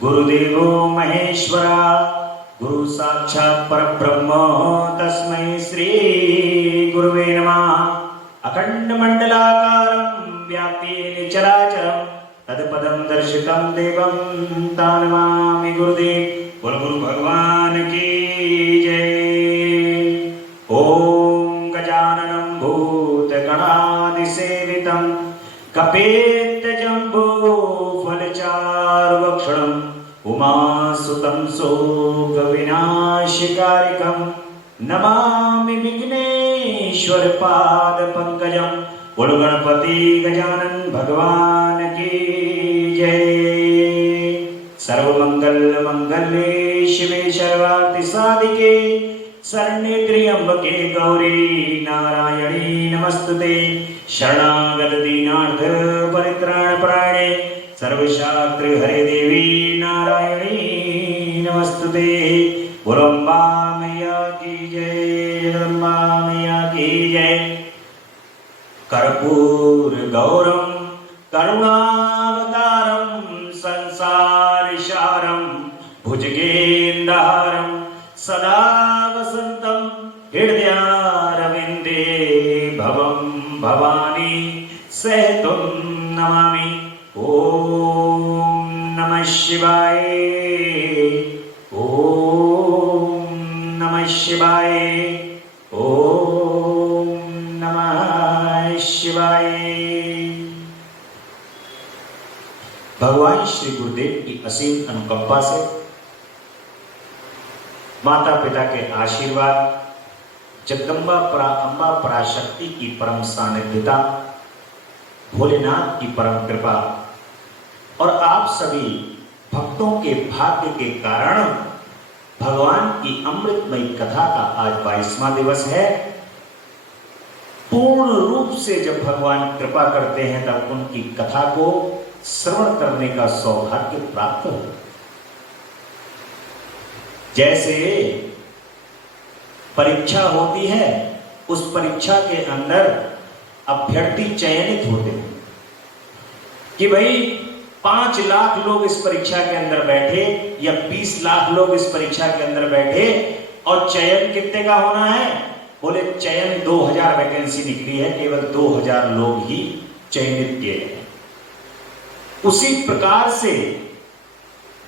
गुरुदेवो महेश्वरा गुरु साक्षात् परब्रह्म तस्मै श्री गुरुवे नमः। अखंड मंडलाकारं व्याप्तेन चराचरं तत्पदं दर्शितं देवं तं नमामि गुरुदेव। बोल गुरु भगवान की जय। ओम गजाननं भूतगणादिसेवितं कपेत्तजम्बूफलचारुभक्षणम् उमासुतं शोकविनाशकारिकं नमामि विघ्नेश्वरपादपङ्कजं। बोलो गणपति गजानन भगवान की जय। सर्वमंगल मंगल्ये शिवे सर्वार्थिसाधिके शरण्ये त्र्यंबके गौरी नारायणी नमस्तुते। शरणागत दीनार्थ परित्राणपरायणे सर्वशास्त्र हरे देवी नारायणी नमस्तुते। गुरुम्बा मैया की जय, जगदम्बा मैया की जय। कर्पूर गौरम करुणावतारम संसारसारं भुजगेन्द्रहारं सदा वसन्तं हृदयारविन्दे भवं भवानी सहितं नमामि। ओम नमः शिवाय, ओम नमः शिवाय, ओम नमः शिवाय। भगवान श्री गुरुदेव की असीम अनुकंपा से, माता पिता के आशीर्वाद, जगदम्बा अम्बा पराशक्ति की परम सानिध्यता, भोलेनाथ की परम कृपा और आप सभी भक्तों के भाग्य के कारण भगवान की अमृतमयी कथा का आज 22वां दिवस है। पूर्ण रूप से जब भगवान कृपा करते हैं तब उनकी कथा को श्रवण करने का सौभाग्य प्राप्त हो। जैसे परीक्षा होती है, उस परीक्षा के अंदर अभ्यर्थी चयनित होते हैं कि भाई 5 लाख लोग इस परीक्षा के अंदर बैठे या 20 लाख लोग इस परीक्षा के अंदर बैठे और चयन कितने का होना है? बोले चयन 2000 वैकेंसी निकली है, केवल 2000 लोग ही चयनित किए हैं। उसी प्रकार से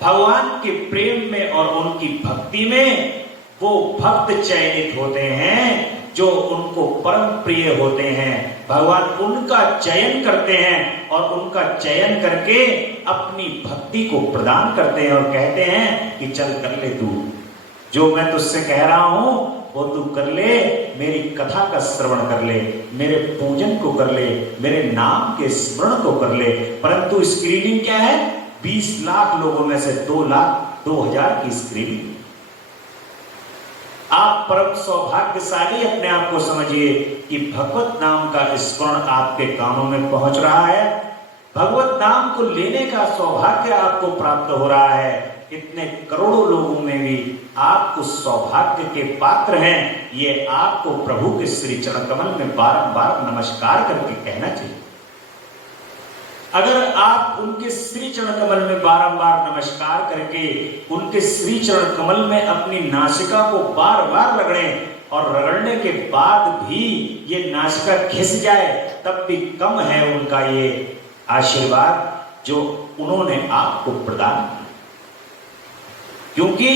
भगवान के प्रेम में और उनकी भक्ति में वो भक्त चयनित होते हैं जो उनको परम प्रिय होते हैं। भगवान उनका चयन करते हैं और उनका चयन करके अपनी भक्ति को प्रदान करते हैं और कहते हैं कि चल कर ले, तू जो मैं तुझसे कह रहा हूं वो तू कर ले, मेरी कथा का श्रवण कर ले, मेरे पूजन को कर ले, मेरे नाम के स्मरण को कर ले। परंतु स्क्रीनिंग क्या है? 20 लाख लोगों में से 2,02,000 की स्क्रीनिंग। आप परम सौभाग्यशाली अपने आप को समझिए कि भगवत नाम का स्मरण आपके कानों में पहुंच रहा है, भगवत नाम को लेने का सौभाग्य आपको प्राप्त हो रहा है। इतने करोड़ों लोगों में भी आप उस सौभाग्य के पात्र हैं। ये आपको प्रभु के श्री चरण कमल में बारंबार नमस्कार करके कहना चाहिए। अगर आप उनके श्री चरण कमल में बारंबार नमस्कार करके उनके श्री चरण कमल में अपनी नासिका को बार बार रगड़ें और रगड़ने के बाद भी ये नासिका घिस जाए तब भी कम है उनका ये आशीर्वाद जो उन्होंने आपको प्रदान किया। क्योंकि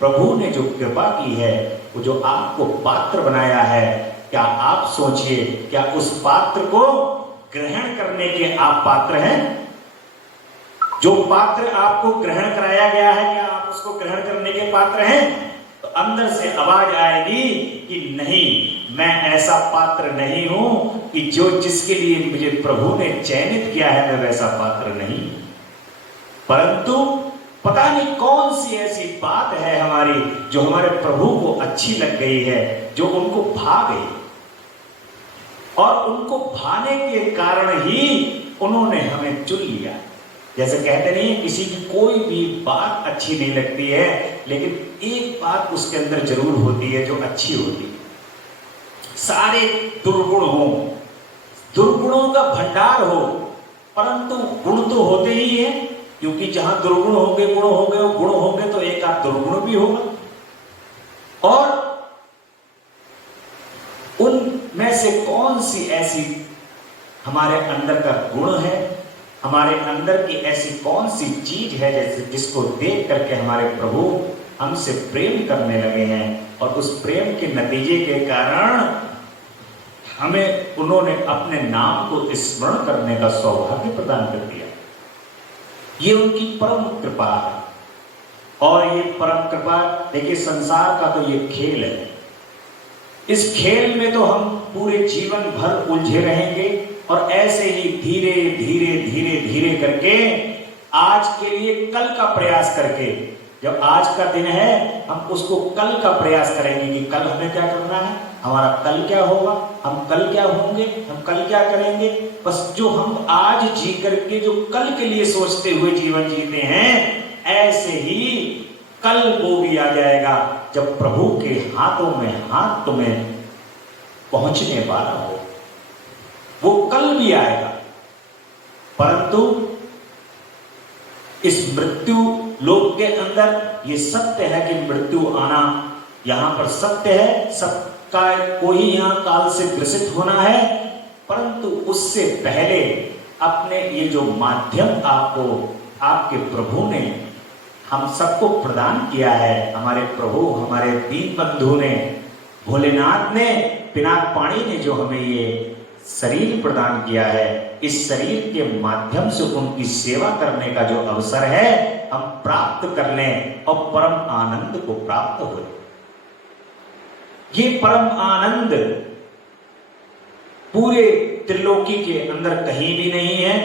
प्रभु ने जो कृपा की है, वो जो आपको पात्र बनाया है, क्या आप सोचिए क्या उस पात्र को ग्रहण करने के आप पात्र हैं? जो पात्र आपको ग्रहण कराया गया है, क्या आप उसको ग्रहण करने के पात्र हैं? तो अंदर से आवाज आएगी कि नहीं, मैं ऐसा पात्र नहीं हूं कि जो जिसके लिए मुझे प्रभु ने चयनित किया है, मैं वैसा पात्र नहीं। परंतु पता नहीं कौन सी ऐसी बात है हमारी जो हमारे प्रभु को अच्छी लग गई है, जो उनको भा गई और उनको भाने के कारण ही उन्होंने हमें चुन लिया। जैसे कहते नहीं, किसी की कोई भी बात अच्छी नहीं लगती है, लेकिन एक बात उसके अंदर जरूर होती है जो अच्छी होती है। सारे दुर्गुण हो, दुर्गुणों का भंडार हो, परंतु गुण तो होते ही हैं। क्योंकि जहां दुर्गुण हो गए, गुण हो गए, गुण हो गए तो एक आध दुर्गुण भी होगा। और उनमें से कौन सी ऐसी हमारे अंदर का गुण है, हमारे अंदर की ऐसी कौन सी चीज है जैसे जिसको देख करके हमारे प्रभु हमसे प्रेम करने लगे हैं, और उस प्रेम के नतीजे के कारण हमें उन्होंने अपने नाम को स्मरण करने का सौभाग्य प्रदान कर दिया। ये उनकी परम कृपा है। और ये परम कृपा, देखिए संसार का तो ये खेल है, इस खेल में तो हम पूरे जीवन भर उलझे रहेंगे, और ऐसे ही धीरे धीरे धीरे धीरे करके आज के लिए कल का प्रयास करके, जब आज का दिन है हम उसको कल का प्रयास करेंगे कि कल हमें क्या करना है, हमारा कल क्या होगा, हम कल क्या होंगे, हम कल क्या करेंगे। बस जो हम आज जी करके जो कल के लिए सोचते हुए जीवन जीते हैं, ऐसे ही कल वो भी आ जाएगा जब प्रभु के हाथों में हाथ तुम्हें पहुंचने वाला हो, वो कल भी आएगा। परंतु इस मृत्यु लोक के अंदर ये सत्य है कि मृत्यु आना यहां पर सत्य है, सबका कोई यहां काल से ग्रसित होना है। परंतु उससे पहले अपने ये जो माध्यम आपको आपके प्रभु ने हम सबको प्रदान किया है, हमारे प्रभु, हमारे दीन बंधु ने, भोलेनाथ ने, पिनाक पाणी ने जो हमें ये शरीर प्रदान किया है, इस शरीर के माध्यम से उनकी सेवा करने का जो अवसर है हम प्राप्त कर लें और परम आनंद को प्राप्त हो। ये परम आनंद पूरे त्रिलोकी के अंदर कहीं भी नहीं है।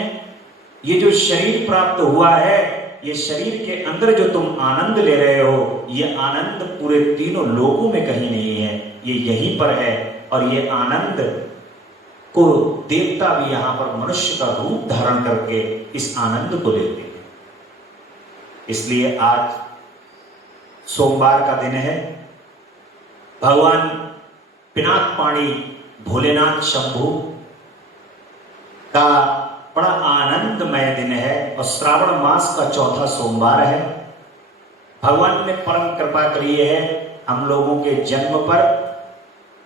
ये जो शरीर प्राप्त हुआ है, ये शरीर के अंदर जो तुम आनंद ले रहे हो, ये आनंद पूरे तीनों लोकों में कहीं नहीं है, ये यहीं पर है। और ये आनंद को देवता भी यहां पर मनुष्य का रूप धारण करके इस आनंद को लेते हैं। इसलिए आज सोमवार का दिन है, भगवान पिनाक पाणी भोलेनाथ शंभु का बड़ा आनंदमय दिन है, और श्रावण मास का चौथा सोमवार है। भगवान ने परम कृपा करी है हम लोगों के जन्म पर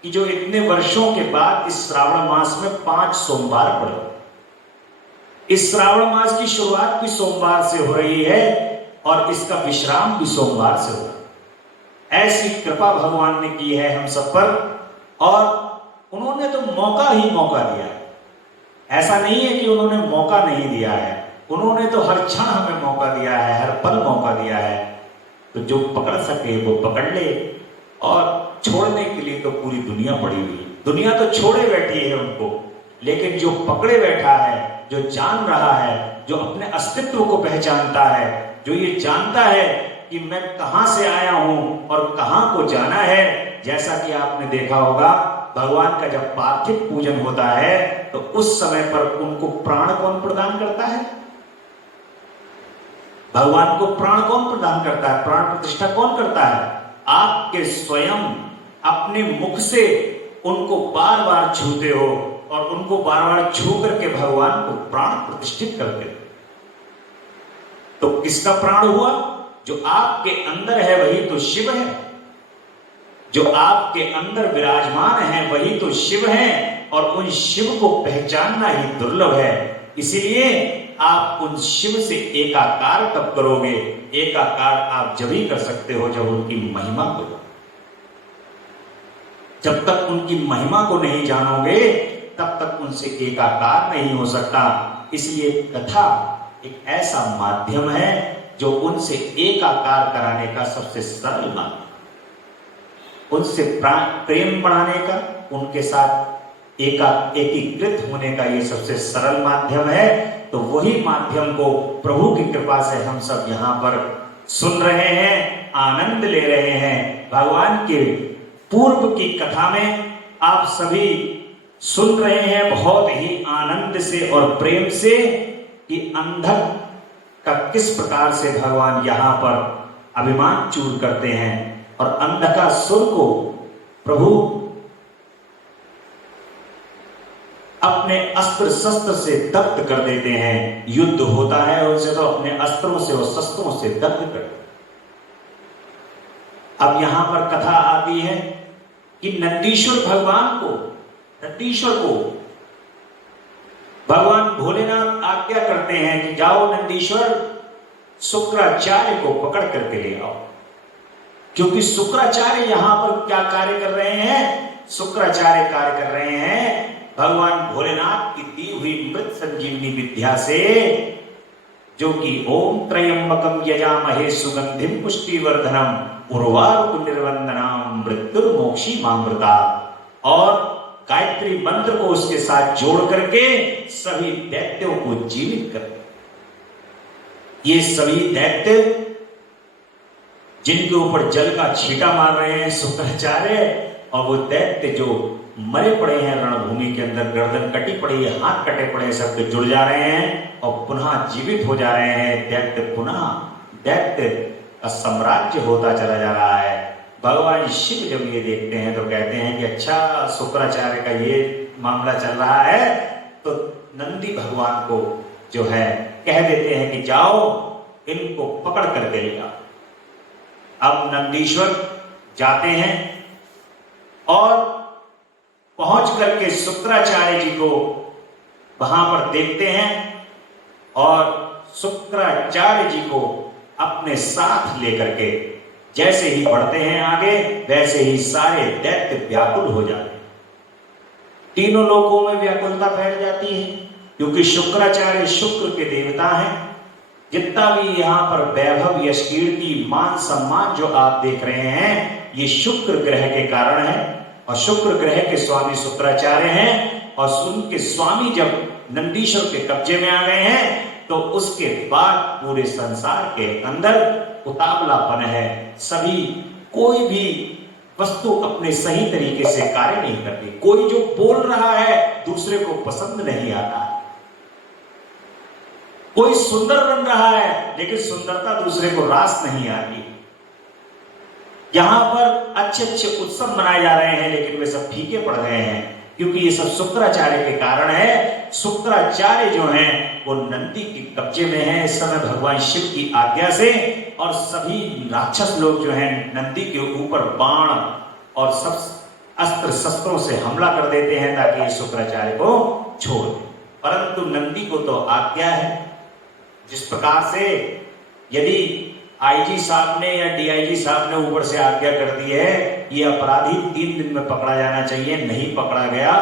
कि जो इतने वर्षों के बाद इस श्रावण मास में 5 सोमवार पड़े। इस श्रावण मास की शुरुआत भी सोमवार से हो रही है और इसका विश्राम भी सोमवार से हो रहा है। ऐसी कृपा भगवान ने की है हम सब पर, और उन्होंने तो मौका ही मौका दिया है। ऐसा नहीं है कि उन्होंने मौका नहीं दिया है, उन्होंने तो हर क्षण हमें मौका दिया है, हर पल मौका दिया है। तो जो पकड़ सके वो पकड़ ले, और छोड़ने के लिए तो पूरी दुनिया पड़ी हुई है। दुनिया तो छोड़े बैठी है उनको, लेकिन जो पकड़े बैठा है, जो जान रहा है, जो अपने अस्तित्व को पहचानता है, जो ये जानता है कि मैं कहां से आया हूं और कहां को जाना है। जैसा कि आपने देखा होगा, भगवान का जब पार्थिव पूजन होता है तो उस समय पर उनको प्राण कौन प्रदान करता है? भगवान को प्राण कौन प्रदान करता है? प्राण प्रतिष्ठा कौन करता है? आपके स्वयं अपने मुख से उनको बार बार छूते हो, और उनको बार बार छू करके भगवान को प्राण प्रतिष्ठित करते हो। तो किसका प्राण हुआ? जो आपके अंदर है वही तो शिव है, जो आपके अंदर विराजमान है वही तो शिव है, और उन शिव को पहचानना ही दुर्लभ है। इसीलिए आप उन शिव से एकाकार तब करोगे। एकाकार आप जब ही कर सकते हो जब उनकी महिमा को, जब तक उनकी महिमा को नहीं जानोगे तब तक उनसे एकाकार नहीं हो सकता। इसलिए कथा एक ऐसा माध्यम है जो उनसे एकाकार कराने का सबसे सरल माध्यम, उनसे प्रेम बढ़ाने का, उनके साथ एकीकृत होने का ये सबसे सरल माध्यम है। तो वही माध्यम को प्रभु की कृपा से हम सब यहाँ पर सुन रहे हैं, आनंद ले रहे हैं। भगवान के पूर्व की कथा में आप सभी सुन रहे हैं बहुत ही आनंद से और प्रेम से कि अंधक का किस प्रकार से भगवान यहाँ पर अभिमान चूर करते हैं, और अंधकासुर को प्रभु अपने अस्त्र शस्त्र से दग्ध कर देते हैं। युद्ध होता है उनसे तो अपने अस्त्रों से और शस्त्रों से दग्ध कर देते। अब यहां पर कथा आती है कि नंदीश्वर को भगवान भोलेनाथ आज्ञा करते हैं कि जाओ नंदीश्वर, शुक्राचार्य को पकड़ करके ले आओ। क्योंकि शुक्राचार्य यहां पर क्या कार्य कर रहे हैं? शुक्राचार्य कार्य कर रहे हैं भगवान भोलेनाथ की दी हुई मृत संजीवनी विद्या से, जो कि ओम त्रयंबकम यजामहे सुगंधिम पुष्टिवर्धनम उर्वारुक निर्वंदनाम मृत्युर्मोक्षी मामृता, और गायत्री मंत्र को उसके साथ जोड़ करके सभी दैत्यों को जीवित कर। ये सभी दैत्य जिनके ऊपर जल का छींटा मार रहे हैं शुक्राचार्य, और वो दैत्य जो मरे पड़े हैं रणभूमि के अंदर, गर्दन कटी पड़ी है, हाथ कटे पड़े हैं, सब जुड़ जा रहे हैं और पुनः जीवित हो जा रहे हैं। दैत्य का साम्राज्य होता चला जा रहा है। भगवान शिव जब ये देखते हैं तो कहते हैं कि अच्छा, शुक्राचार्य का ये मामला चल रहा है, तो नंदी भगवान को जो है कह देते हैं कि जाओ इनको पकड़ करके ले आओ। अब नंदीश्वर जाते हैं और पहुंच करके शुक्राचार्य जी को वहां पर देखते हैं और शुक्राचार्य जी को अपने साथ लेकर के जैसे ही बढ़ते हैं आगे, वैसे ही सारे दैत्य व्याकुल हो जाते हैं। तीनों लोकों में व्याकुलता फैल जाती है, क्योंकि शुक्राचार्य शुक्र के देवता हैं। जितना भी यहाँ पर वैभव, यश, कीर्ति, मान, सम्मान जो आप देख रहे हैं, ये शुक्र ग्रह के कारण है। और शुक्र ग्रह के स्वामी शुक्राचार्य हैं, और उनके स्वामी जब नंदीश्वर के कब्जे में आ गए हैं, तो उसके बाद पूरे संसार के अंदर उतावलापन है। सभी, कोई भी वस्तु अपने सही तरीके से कार्य नहीं करती। कोई जो बोल रहा है दूसरे को पसंद नहीं आता। कोई सुंदर बन रहा है लेकिन सुंदरता दूसरे को रास नहीं आती। यहां पर अच्छे अच्छे उत्सव मनाए जा रहे हैं, लेकिन वे सब फीके पड़ गए हैं, क्योंकि ये सब शुक्राचार्य के कारण है। शुक्राचार्य जो हैं वो नंदी के कब्जे में हैं इस समय भगवान शिव की आज्ञा से, और सभी राक्षस लोग जो हैं नंदी के ऊपर बाण और सब अस्त्र शस्त्रों से हमला कर देते हैं ताकि ये शुक्राचार्य को छोड़ दे। परंतु नंदी को तो आज्ञा है, जिस प्रकार से यदि आईजी साहब ने या डीआईजी साहब ने ऊपर से आज्ञा कर दी है, ये अपराधी 3 दिन में पकड़ा जाना चाहिए, नहीं पकड़ा गया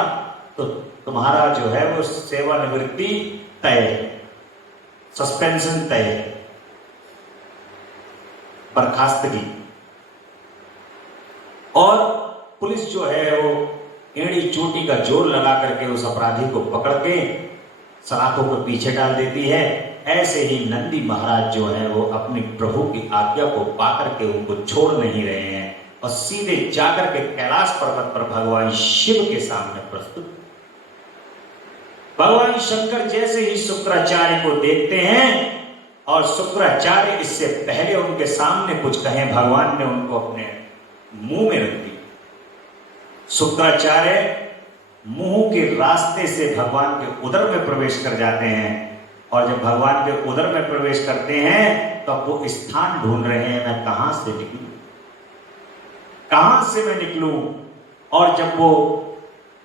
तो तुम्हारा जो है वो सेवानिवृत्ति तय है, सस्पेंशन तय है, बर्खास्तगी। और पुलिस जो है वो एड़ी चोटी का जोर लगा करके उस अपराधी को पकड़ के सलाखों को पीछे डाल देती है। ऐसे ही नंदी महाराज जो है वो अपनी प्रभु की आज्ञा को पाकर के उनको छोड़ नहीं रहे हैं, और सीधे जाकर के कैलाश पर्वत पर भगवान शिव के सामने प्रस्तुत। भगवान शंकर जैसे ही शुक्राचार्य को देखते हैं, और शुक्राचार्य इससे पहले उनके सामने कुछ कहें, भगवान ने उनको अपने मुंह में रख दी। शुक्राचार्य मुंह के रास्ते से भगवान के उदर में प्रवेश कर जाते हैं, और जब भगवान के उदर में प्रवेश करते हैं तो वो स्थान ढूंढ रहे हैं, मैं कहां से निकलूं, कहां से मैं निकलूं। और जब वो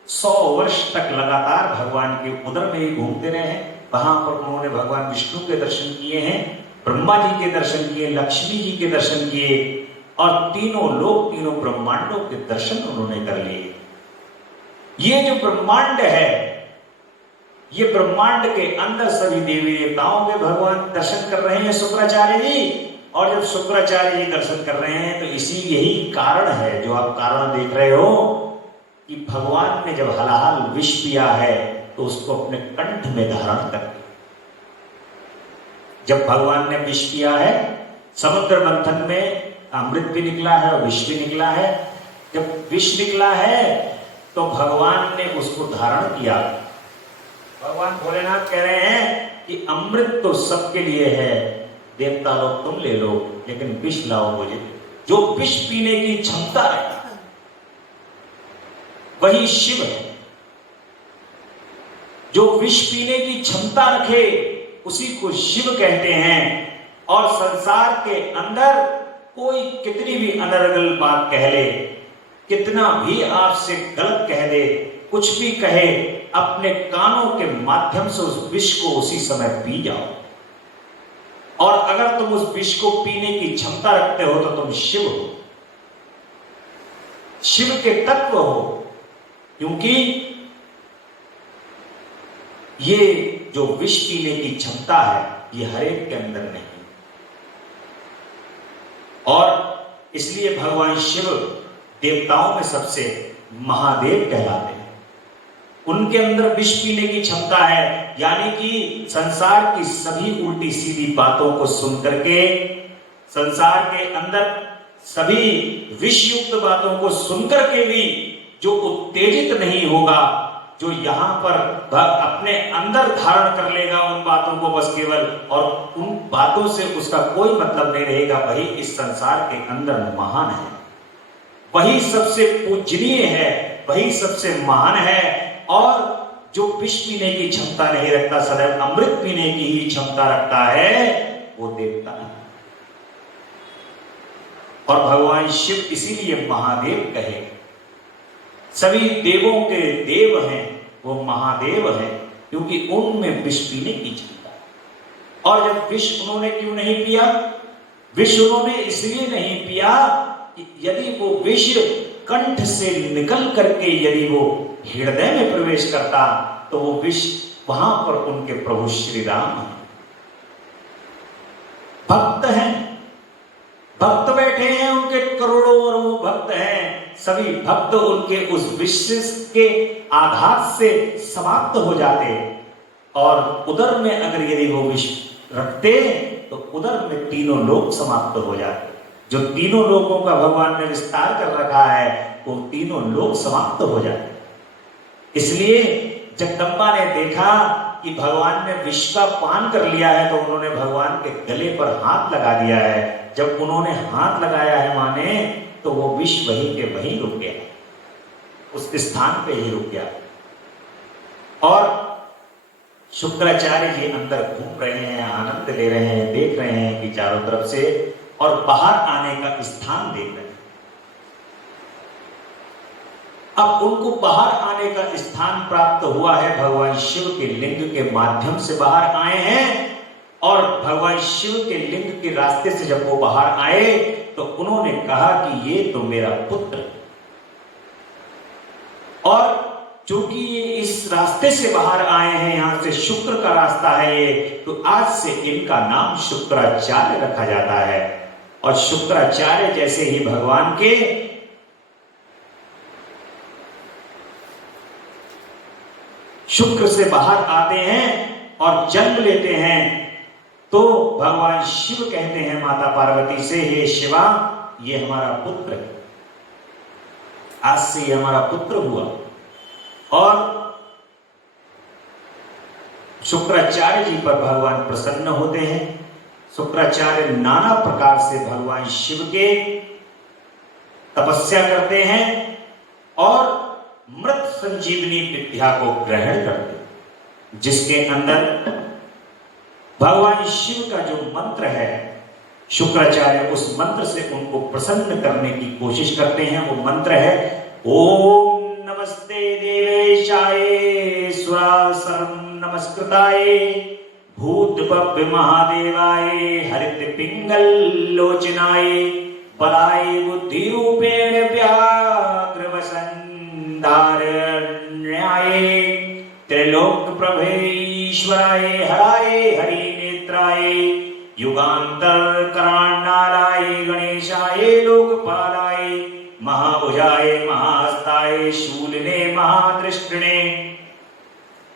100 वर्ष तक लगातार भगवान के उदर में ही घूमते रहे हैं, वहां पर उन्होंने भगवान विष्णु के दर्शन किए हैं, ब्रह्मा जी के दर्शन किए, लक्ष्मी जी के दर्शन किए, और तीनों लोक, तीनों ब्रह्मांडों के दर्शन उन्होंने कर लिए। ये जो ब्रह्मांड है, ये ब्रह्मांड के अंदर सभी देवी देवताओं के भगवान दर्शन कर रहे हैं शुक्राचार्य जी। और जब शुक्राचार्य जी दर्शन कर रहे हैं तो यही कारण है जो आप कारण देख रहे हो, कि भगवान ने जब हलाहल विष पिया है तो उसको अपने कंठ में धारण कर दिया। जब भगवान ने विष पिया है, समुद्र मंथन में अमृत भी निकला है और विष भी निकला है। जब विष निकला है तो भगवान ने उसको धारण किया। भगवान भोलेनाथ कह रहे हैं कि अमृत तो सबके लिए है, देवता लोग तुम ले लो, लेकिन विष लाओ मुझे। जो विष पीने की क्षमता है वही शिव है। जो विष पीने की क्षमता रखे उसी को शिव कहते हैं। और संसार के अंदर कोई कितनी भी अनर्गल बात कह ले, कितना भी आपसे गलत कह दे, कुछ भी कहे, अपने कानों के माध्यम से उस विष को उसी समय पी जाओ। और अगर तुम उस विष को पीने की क्षमता रखते हो तो तुम शिव हो, शिव के तत्व हो। क्योंकि ये जो विष पीने की क्षमता है ये हर एक के अंदर नहीं। और इसलिए भगवान शिव देवताओं में सबसे महादेव कहलाते हैं। उनके अंदर विष पीने की क्षमता है, यानी कि संसार की सभी उल्टी सीधी बातों को सुन करके, संसार के अंदर सभी विष युक्त बातों को सुनकर के भी जो उत्तेजित नहीं होगा, जो यहां पर अपने अंदर धारण कर लेगा उन बातों को बस केवल, और उन बातों से उसका कोई मतलब नहीं रहेगा, वही इस संसार के अंदर महान है, वही सबसे पूजनीय है, वही सबसे महान है। और जो विष पीने की क्षमता नहीं रखता, सदैव अमृत पीने की ही क्षमता रखता है, वो देवता है। और भगवान शिव इसीलिए महादेव कहे, सभी देवों के देव हैं, वो महादेव हैं, क्योंकि उनमें विष पीने की क्षमता है। और जब विष उन्होंने क्यों नहीं पिया? विष उन्होंने इसलिए नहीं पिया कि यदि वो विष कंठ से निकल करके यदि वो हृदय में प्रवेश करता तो वो विष वहां पर उनके प्रभु श्री राम हैं, भक्त हैं, भक्त बैठे हैं, उनके करोड़ों और वो भक्त हैं, सभी भक्त उनके उस विष के आघात से समाप्त हो जाते। और उदर में अगर यदि वो विष रखते तो उदर में तीनों लोक समाप्त हो जाते। जो तीनों लोकों का भगवान ने विस्तार कर रखा है वो तीनों लोक समाप्त हो जाते। इसलिए जगदम्बा ने देखा कि भगवान ने विष का पान कर लिया है तो उन्होंने भगवान के गले पर हाथ लगा दिया है। जब उन्होंने हाथ लगाया है माने तो वो विष वहीं के वहीं रुक गया, उस स्थान पे ही रुक गया। और शुक्राचार्य जी अंदर घूम रहे हैं, आनंद ले रहे हैं, देख रहे हैं कि चारों तरफ से, और बाहर आने का स्थान देख रहे हैं। अब उनको बाहर आने का स्थान प्राप्त हुआ है, भगवान शिव के लिंग के माध्यम से बाहर आए हैं। और भगवान शिव के लिंग के रास्ते से जब वो बाहर आए तो उन्होंने कहा कि ये तो मेरा पुत्र, और चूंकि ये इस रास्ते से बाहर आए हैं, यहां से शुक्र का रास्ता है ये, तो आज से इनका नाम शुक्राचार्य रखा जाता है। और शुक्राचार्य जैसे ही भगवान के शुक्र से बाहर आते हैं और जन्म लेते हैं तो भगवान शिव कहते हैं माता पार्वती से, हे शिवा ये हमारा पुत्र है, आज से ये हमारा पुत्र हुआ। और शुक्राचार्य जी पर भगवान प्रसन्न होते हैं। शुक्राचार्य नाना प्रकार से भगवान शिव के तपस्या करते हैं और मृत संजीवनी विद्या को ग्रहण करते हैं, जिसके अंदर भगवान शिव का जो मंत्र है, शुक्राचार्य उस मंत्र से उनको प्रसन्न करने की कोशिश करते हैं। वो मंत्र है ओम नमस्ते देवेशाय सुरासुर नमस्कृताय भूत भव्य महादेवाय हरित पिंगल लोचनाय बलाय बुद्धि रूपेण व्याघ्र वसंधारण्याय त्रिलोक प्रभे ईश्वराय हराय हरि नेत्राय युगांतर कराणालाय गणेशाय लोकपालाय महाभुजाय महाहस्ताय शूलिने महादृष्टिने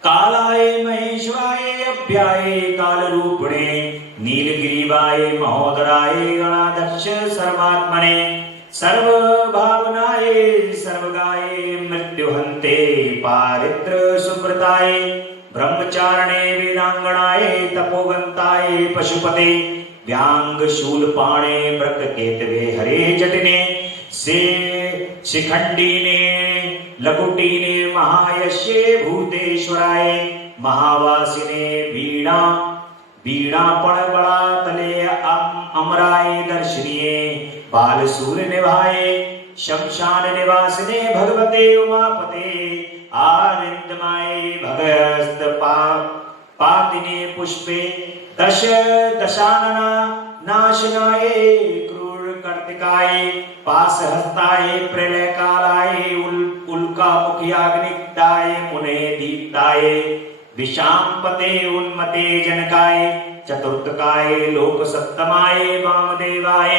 कालाय महेश्वराय अभ्याय कालरूपिणे नीलग्रीवाय महोदराय गणाध्यक्ष सर्वात्मने सर्वभावनाय सर्वगाय मृत्युहन्ते पारित्र सुव्रताय ब्रह्मचारिणे वेदांगनाय तपोवंताय पशुपते व्यांग शूलपाणे मृगकेतवे हरे जटिने से शिखंडीने लकुटीने महायश्ये भूतेश्वराय महावासिने वीणा वीणा पण बड़ा तले अमराए दर्शनीय बाल सूर्य निभाए शमशान निवासिने भगवते उमापते आरिंदमाए भगस्त पातिने पुष्पे दश दशानना नाशनाय क्रूर कर्तिकाय पास हस्ताय प्रलय कालाय उल्का मुखियाग्निदाय मुने दीप्ताय विशांपते उन्मते जनकाय चतुर्थकाय लोक सप्तमाय वामदेवाय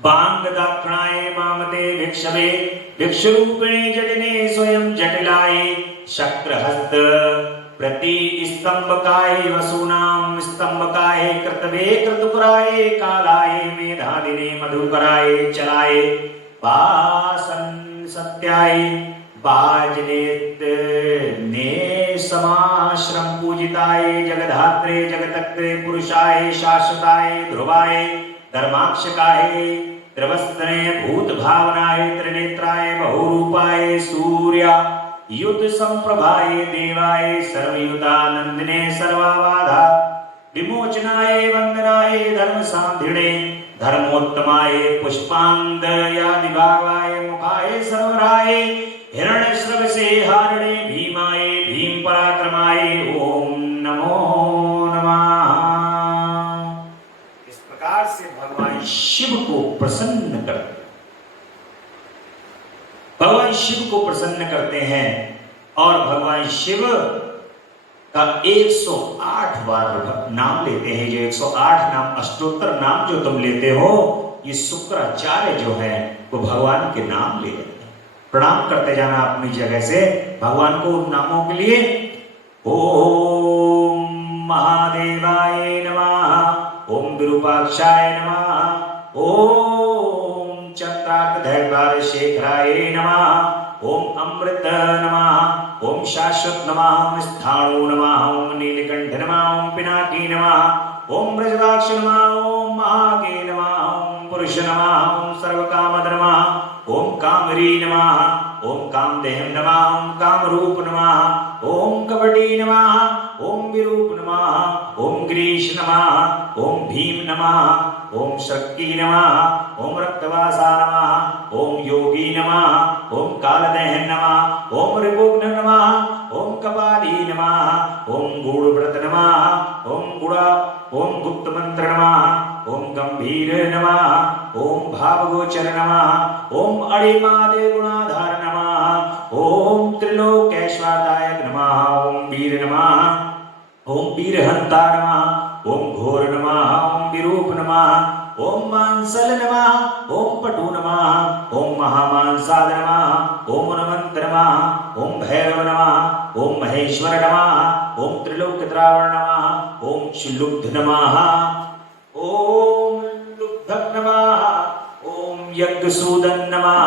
बांग दाक्षिणाय वामदे भिक्षवे भिक्षरूपिणे जटिने स्वयं जटिलाय शक्रहस्त प्रति स्तंभकाय वसूनाम स्तंभकाय कृतवे कृतपुराय कालाय मेधादिने मधुकराय चलाय पासन सत्याय बाजनेत ने समाश्रम पूजिताय जगधात्रे जगतक्रे पुरुषाय शाश्वताय ध्रुवाय धर्माक्षकाय त्रिवस्त्रे भूत भावनाय त्रिनेत्राय बहुरूपाय सूर्या युत संप्रभाय देवाय सर्वयुतानंदिने सर्वाबाधा विमोचनाय वंदनाय धर्म सांधिणे धर्मोत्तमाय पुष्पांदयादिभावाय मुखाय सर्वराय हिरण्यश्रवसे हारणे भीमाय भीम पराक्रमाय ओम नमो नमः। इस प्रकार से भगवान शिव को प्रसन्न करते भगवान शिव को प्रसन्न करते हैं और भगवान शिव का 108 बार नाम लेते हैं। जो 108 नाम अष्टोत्तर नाम जो तुम लेते हो ये शुक्राचार्य जो है वो भगवान के नाम ले लेते हैं। प्रणाम करते जाना अपनी जगह से भगवान को उन नामों के लिए। ओम महादेवाय नमः, ओम विरूपाक्षाय नमः, ओम चक्राकधर शेखराय नमः, ओम अमृत नमः, ओम शाश्वत नमः, स्थाणु नमः, ओम नीलकंठ नमः, ओम पिनाकी नमः, ओम ब्रजराक्ष नमः, ओम महागे नमः, ओम पुरुष नमः, ओम सर्वकामद नमः, ओम कामरी नमः, ओम कामदेह नमः, ओम कामरूप नमः, ओम कपटी नमः, ओम विरूप नमः, ओम गिरीश नमः, ओम भीम नमः, ओम शक्ति नमः, ओम रक्तवासा नमः, ओम योगी नमः, ओम कालदेह नमः, ओम रिपुग्न नमः, ओम कपाली नमः, ओम गूढ़व्रत नमः, ओम गुप्त मंत्र नमः, ओम गंभीर नमः, ओम भावगोचर नमः, ओम अणिमादे गुणाधार नमः, ओम त्रिलोकेश्वरदायक नमः, ओम वीर नमः, ओम वीरहंता नमः, ओम घोर नमः, ओम विरूप नमः, ओम मांसल नमः, ओम पटु नमः, ओम महामांसाद नमः, ओम हनुमंत नमः, ओम भैरव नमः, ओम महेश्वर नमः, ओम त्रिलोकद्रावण नमः, ओम लुब्ध नमः, ओम लुब्धक नमः, ओम यज्ञसूदन नमः,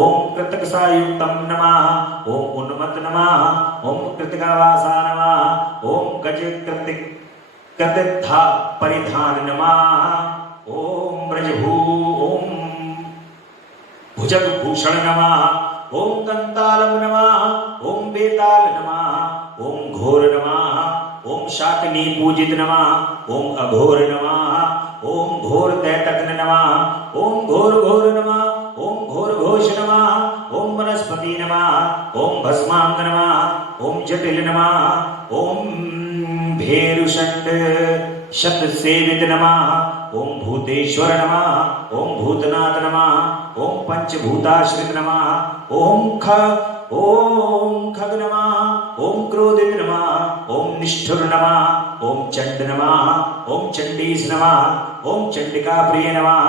ओम कृतकसायुक्तम नमः, ओम उन्मत्त नमः, ओम कृतिकावासा नमः, ओम गज कृतिथा परिधान नमः, ओम ब्रजभू ओम भुजगभूषण नमः, ओम दंतालम नमः, ओम बेताल नमः, ओम घोर नमः, ओम शाकिनी पूजित नमः, ओम अघोर नमः, ओम घोर दैतज्ञ नमः, ओम घोर घोर नमः, ओम घोर घोष नमः, ओम वनस्पति नमः, ओम भस्मांग नमः, ओम जटिल नमः, ओम भेरुषंड शत सेवित नमः, ओम भूतेश्वर नमः, ओम भूतनाथ नमः, ओम पंचभूताश्रित नमः, ओम खग नमः, ओम क्रोधित नमः, ओम निष्ठुर नमः, ओम चंड नमः, ओम चंडीस नमः, ओम चंडिका प्रिय नमः,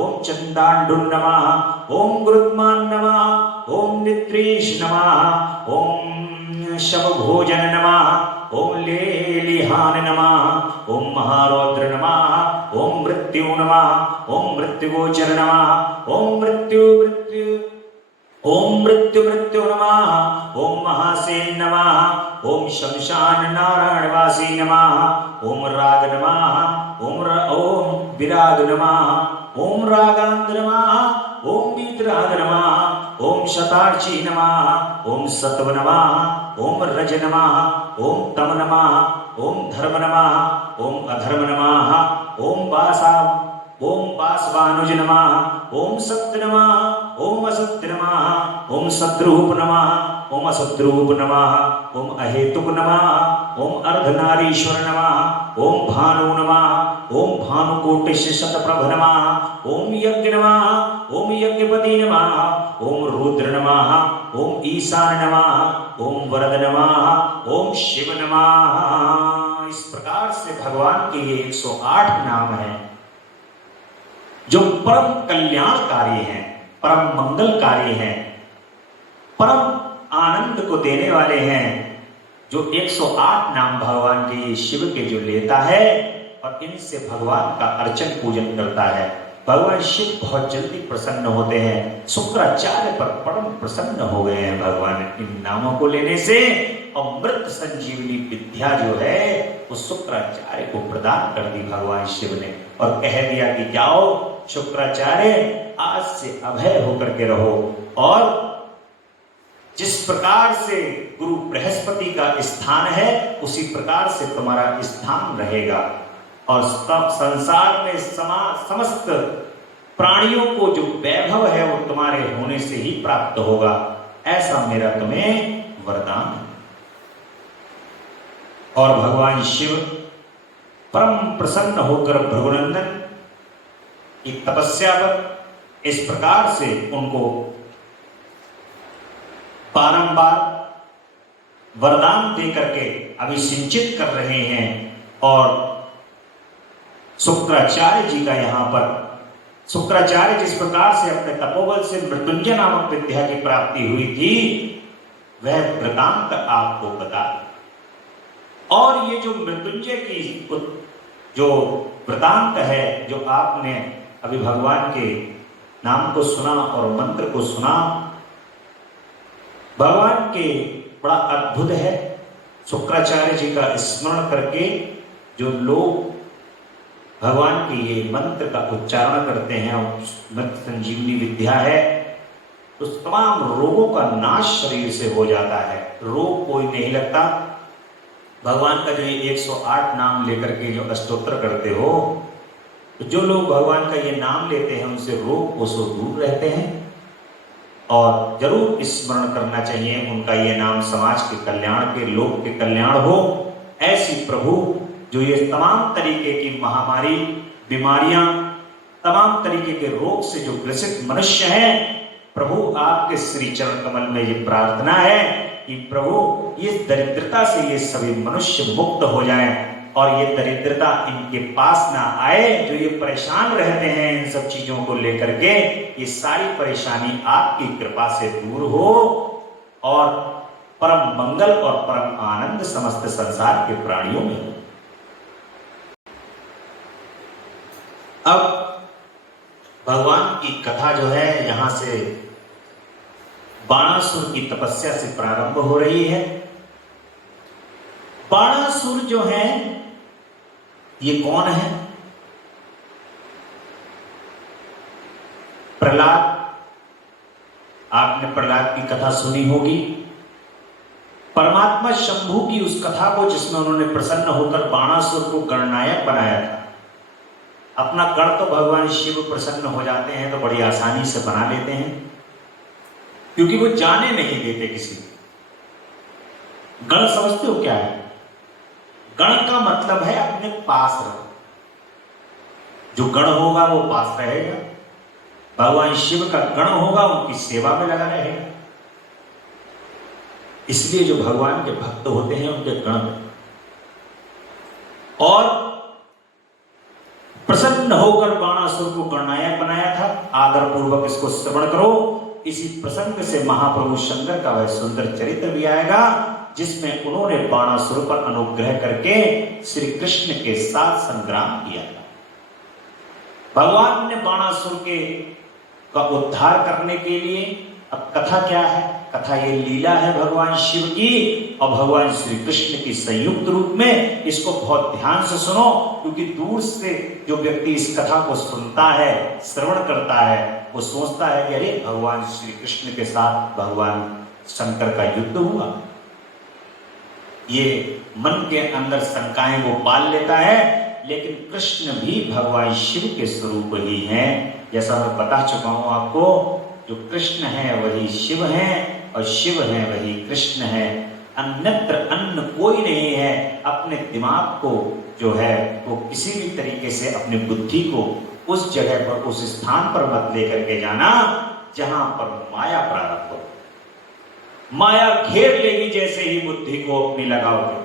ओम चंदांडुन नमः, ओम गुरुत्मान नमः, ओम नित्रीश नमः, ओम शव भोजन नमः, ओम लेलिहान नमः, ओम महारौद्र नमः, ओम मृत्यु नमः, ओम मृत्युगोचर नमः, ओम मृत्यु मृत्यु नमः, ओम महासेन नमः, ओम शमशान नारायणवासी नमः, ओम राग नमः, ओम विराग नमः, ओम रागांग नमः, ओम वीतराग नमः, ओम शतार्ची नमः, ओम सत्व नमः, ओम रज नमः, ओम तम नमः, ओम धर्म नमः, ओम अधर्म नमः, ओम वासवानुज नमः, ओम सत्य नमः, ओम असत्य नमः, ओम सद्रूप नमः, ओम असद्रूप नमः, ओम अहेतुक नमः, ओम अर्धनारीश्वर नमः, ओम भानु नमः, ओम भानुकोटिश शतप्रभ नमः, ओम यज्ञ नमः, ओम यज्ञपति नमः, ओम रुद्र नमः, ओम ईशान नमः, ओम वरद नमः, ओम शिव नमः। इस प्रकार से भगवान के ये 108 नाम हैं जो परम कल्याणकारी हैं, परम मंगलकारी हैं, परम आनंद को देने वाले हैं। जो 108 नाम भगवान के शिव के जो लेता है और इनसे भगवान का अर्चन पूजन करता है, भगवान शिव बहुत जल्दी प्रसन्न होते हैं। शुक्राचार्य पर परम प्रसन्न हो गए हैं भगवान इन नामों को लेने से। अमृत संजीवनी विद्या जो है वो शुक्राचार्य को प्रदान कर दी भगवान शिव ने और कह दिया कि जाओ शुक्राचार्य, आज से अभय होकर के रहो। और जिस प्रकार से गुरु बृहस्पति का स्थान है उसी प्रकार से तुम्हारा स्थान रहेगा और संसार में समस्त प्राणियों को जो वैभव है वो तुम्हारे होने से ही प्राप्त होगा, ऐसा मेरा तुम्हें वरदान है। और भगवान शिव परम प्रसन्न होकर भृगुनंदन की तपस्या पर इस प्रकार से उनको बारंबार वरदान दे करके अभिसिंचित कर रहे हैं। और शुक्राचार्य जी का यहां पर शुक्राचार्य जिस प्रकार से अपने तपोबल से मृत्युंजय नामक विद्या की प्राप्ति हुई थी वह वृतांत आपको बता। और ये जो मृत्युंजय की जो वृतांत है, जो आपने अभी भगवान के नाम को सुना और मंत्र को सुना, भगवान के बड़ा अद्भुत है। शुक्राचार्य जी का स्मरण करके जो लोग भगवान के ये मंत्र का उच्चारण करते हैं, मृत संजीवनी विद्या है, तो तमाम रोगों का नाश शरीर से हो जाता है, रोग कोई नहीं लगता। भगवान का जो ये 108 नाम लेकर के जो अष्टोत्तर करते हो, तो जो लोग भगवान का ये नाम लेते हैं उनसे रोग कोसों दूर रहते हैं। और जरूर स्मरण करना चाहिए उनका ये नाम समाज के कल्याण के, लोक के कल्याण हो। ऐसी प्रभु जो ये तमाम तरीके की महामारी, बीमारियां, तमाम तरीके के रोग से जो ग्रसित मनुष्य हैं, प्रभु आपके श्री चरण कमल में ये प्रार्थना है कि प्रभु ये दरिद्रता से ये सभी मनुष्य मुक्त हो जाएं और ये दरिद्रता इनके पास ना आए। जो ये परेशान रहते हैं इन सब चीजों को लेकर के, ये सारी परेशानी आपकी कृपा से दूर हो और परम मंगल और परम आनंद समस्त संसार के प्राणियों में हो। अब भगवान की कथा जो है यहां से बाणासुर की तपस्या से प्रारंभ हो रही है। बाणासुर जो है ये कौन है? प्रहलाद, आपने प्रहलाद की कथा सुनी होगी। परमात्मा शंभु की उस कथा को जिसमें उन्होंने प्रसन्न होकर बाणासुर को गणनायक बनाया था। अपना गण तो भगवान शिव प्रसन्न हो जाते हैं तो बड़ी आसानी से बना लेते हैं, क्योंकि वो जाने नहीं देते किसी को। गण समझते हो क्या है? गण का मतलब है अपने पास रहो। जो गण होगा वो पास रहेगा। भगवान शिव का गण होगा उनकी सेवा में लगा रहेगा। इसलिए जो भगवान के भक्त होते हैं उनके गण और प्रसन्न होकर बाणासुर को गणनायक बनाया था। आदर पूर्वक इसको श्रवण करो। इसी प्रसंग से महाप्रभु शंकर का वह सुंदर चरित्र भी आएगा जिसमें उन्होंने बाणासुर पर अनुग्रह करके श्री कृष्ण के साथ संग्राम किया था। भगवान ने बाणासुर का उद्धार करने के लिए, अब कथा क्या है कथा ये लीला है भगवान शिव की और भगवान श्री कृष्ण की संयुक्त रूप में। इसको बहुत ध्यान से सुनो, क्योंकि दूर से जो व्यक्ति इस कथा को सुनता है, श्रवण करता है, वो सोचता है कि अरे भगवान श्री कृष्ण के साथ भगवान शंकर का युद्ध हुआ। ये मन के अंदर शंकाएं वो पाल लेता है, लेकिन कृष्ण भी भगवान शिव के स्वरूप ही हैं। जैसा मैं बता चुका हूं आपको, जो कृष्ण है वही शिव है और शिव है वही कृष्ण है। अन्यत्र अन्य कोई नहीं है। अपने दिमाग को जो है वो किसी भी तरीके से अपनी बुद्धि को उस जगह पर, उस स्थान पर मत लेकर के जाना जहां पर माया प्रारंभ हो। माया घेर लेगी जैसे ही बुद्धि को अपनी लगाओगे।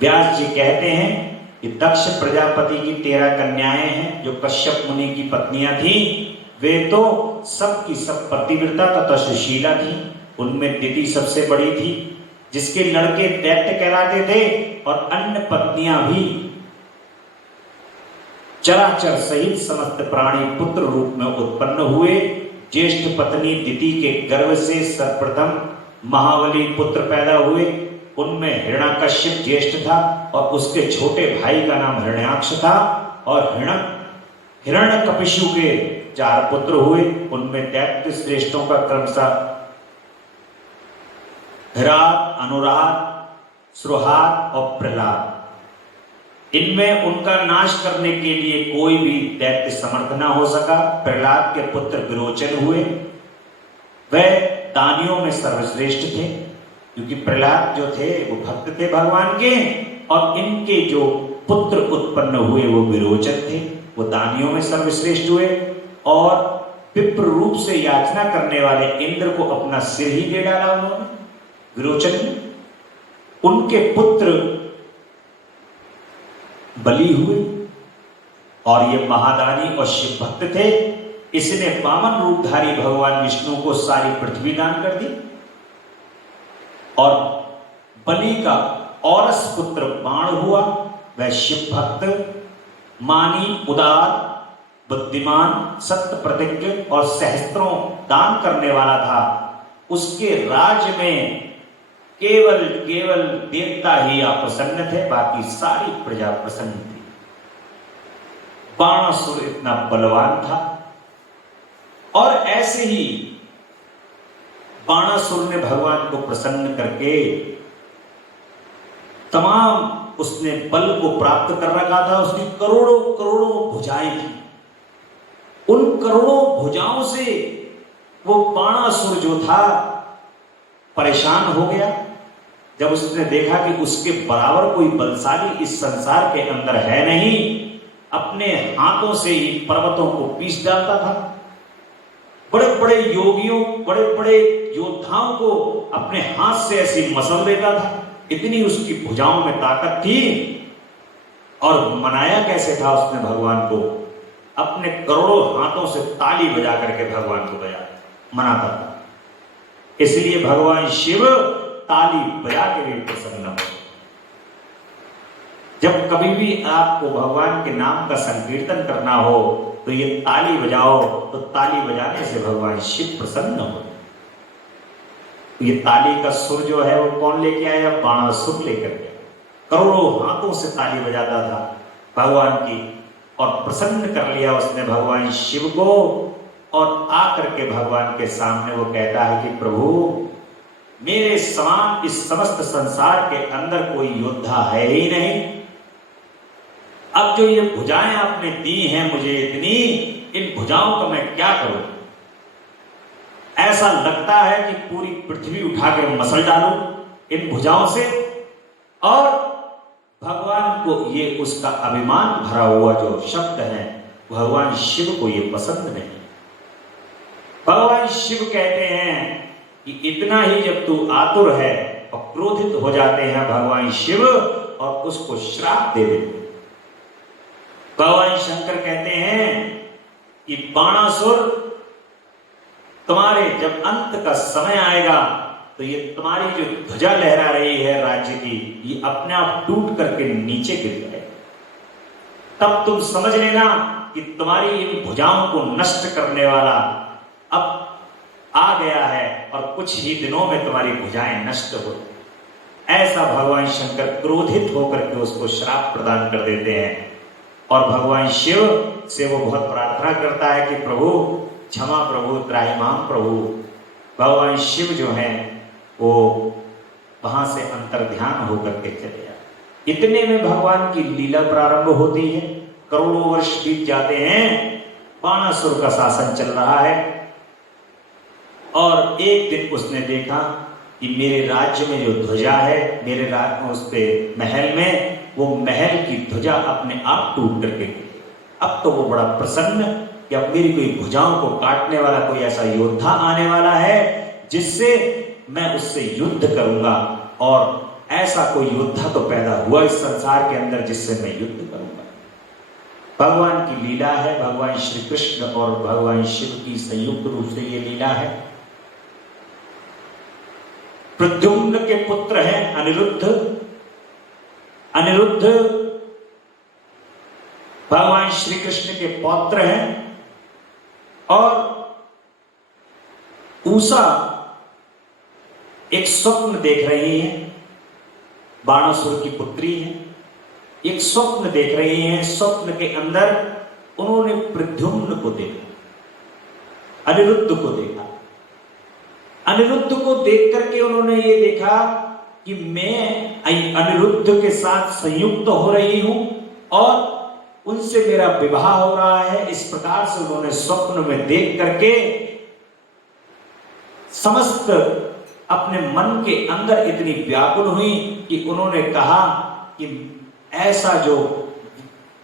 व्यास जी कहते हैं कि दक्ष प्रजापति की 13 कन्याएं हैं जो कश्यप मुनि की पत्नियां थी। वे तो सब की सब पतिव्रता तथा सुशीला थी। उनमें दिति सबसे बड़ी थी, जिसके लड़के दैत्य कहलाते थे और अन्य पत्नियां भी चराचर सहित समस्त प्राणी पुत्र रूप में उत्पन्न हुए। ज्येष्ठ पत्नी दिति के गर्भ से सर्वप्रथम महाबली पुत्र पैदा हुए। उनमें हिरण्यकश्यप ज्येष्ठ था और उसके छोटे भाई का नाम हिरण्याक्ष था। और हिरण्यकशिपु के 4 पुत्र हुए। उनमें दैत्य श्रेष्ठों का क्रमशः हिरात, अनुराग, सुरहात और प्रहलाद। इनमें उनका नाश करने के लिए कोई भी दैत्य समर्थ न हो सका। प्रहलाद के पुत्र विरोचन हुए। वह दानियों में सर्वश्रेष्ठ थे, क्योंकि प्रहलाद जो थे वो भक्त थे भगवान के, और इनके जो पुत्र उत्पन्न हुए वो विरोचन थे, वो दानियों में सर्वश्रेष्ठ हुए। और विप्र रूप से याचना करने वाले इंद्र को अपना सिर ही दे डाला उन्होंने, विरोचन ने। उनके पुत्र बलि हुए और ये महादानी और शिव भक्त थे। इसने वामन रूपधारी भगवान विष्णु को सारी पृथ्वी दान कर दी। और बलि का औरस पुत्र बाण हुआ। वह शिव भक्त, मानी, उदार, बुद्धिमान, सत्य प्रतिज्ञ और सहस्त्रों दान करने वाला था। उसके राज्य में केवल देवता ही अप्रसन्न थे, बाकी सारी प्रजा प्रसन्न थी। बाणासुर इतना बलवान था। और ऐसे ही बाणासुर ने भगवान को प्रसन्न करके तमाम उसने बल को प्राप्त कर रखा था। उसकी करोड़ों करोड़ों भुजाएं थी। उन करोड़ों भुजाओं से वो बाणासुर जो था परेशान हो गया। जब उसने देखा कि उसके बराबर कोई बलशाली इस संसार के अंदर है नहीं, अपने हाथों से ही पर्वतों को पीस डालता था। बड़े बड़े योगियों, बड़े बड़े योद्धाओं को अपने हाथ से ऐसी मसल देता था। इतनी उसकी भुजाओं में ताकत थी। और मनाया कैसे था उसने भगवान को? अपने करोड़ों हाथों से ताली बजा करके भगवान को मनाता था। इसलिए भगवान शिव ताली बजा के भी प्रसन्न हो। जब कभी भी आपको भगवान के नाम का संकीर्तन करना हो तो ये ताली बजाओ, तो ताली बजाने से भगवान शिव प्रसन्न हो। ये ताली का सुर जो है वो कौन लेके आया? बाणासुर लेकर के। करोड़ों हाथों से ताली बजाता था भगवान की, और प्रसन्न कर लिया उसने भगवान शिव को। और आकर के भगवान के सामने वो कहता है कि प्रभु, मेरे समान इस समस्त संसार के अंदर कोई योद्धा है ही नहीं। अब जो ये भुजाएं आपने दी हैं मुझे इतनी, इन भुजाओं का मैं क्या करूं? ऐसा लगता है कि पूरी पृथ्वी उठा के मसल डालूं इन भुजाओं से। और भगवान को ये उसका अभिमान भरा हुआ जो शब्द है, भगवान शिव को ये पसंद नहीं। भगवान शिव कहते हैं कि इतना ही जब तू आतुर है और क्रोधित हो जाते हैं भगवान शिव, और उसको श्राप दे देते। भगवान शंकर कहते हैं कि बाणासुर, तुम्हारे जब अंत का समय आएगा तो ये तुम्हारी जो ध्वजा लहरा रही है राज्य की, ये अपने आप टूट करके नीचे गिर जाए। तब तुम समझ लेना कि तुम्हारी इन भुजाओं को नष्ट करने वाला अब आ गया है और कुछ ही दिनों में तुम्हारी भुजाएं नष्ट हो। ऐसा भगवान शंकर क्रोधित होकर के उसको श्राप प्रदान कर देते हैं। और भगवान शिव से वो बहुत प्रार्थना करता है कि प्रभु क्षमा, प्रभु त्राहिमाम प्रभु। भगवान शिव जो हैं वो वहां से अंतर्ध्यान होकर के चले जाते। इतने में भगवान की लीला प्रारंभ होती है। करोड़ों वर्ष बीत जाते हैं, बाणासुर का शासन चल रहा है। और एक दिन उसने देखा कि मेरे राज्य में जो ध्वजा है, मेरे उस पे महल में, वो महल की ध्वजा अपने आप टूट करके गिरी। अब तो वो बड़ा प्रसन्न कि अब मेरी कोई भुजाओं को काटने वाला कोई ऐसा योद्धा आने वाला है जिससे मैं उससे युद्ध करूंगा। और ऐसा कोई योद्धा तो पैदा हुआ इस संसार के अंदर जिससे मैं युद्ध करूंगा। भगवान की लीला है, भगवान श्री कृष्ण और भगवान शिव की संयुक्त रूप से ये लीला है। प्रद्युम्न के पुत्र हैं अनिरुद्ध। अनिरुद्ध भगवान श्री कृष्ण के पौत्र हैं। और उषा एक स्वप्न देख रही है, बाणासुर की पुत्री है, एक स्वप्न देख रही हैं। स्वप्न के अंदर उन्होंने प्रद्युम्न को देखा, अनिरुद्ध को देखा। अनिरुद्ध को देख करके उन्होंने ये देखा कि मैं अनिरुद्ध के साथ संयुक्त हो रही हूं और उनसे मेरा विवाह हो रहा है। इस प्रकार से उन्होंने स्वप्न में देख करके समस्त अपने मन के अंदर इतनी व्याकुल हुई कि उन्होंने कहा कि ऐसा जो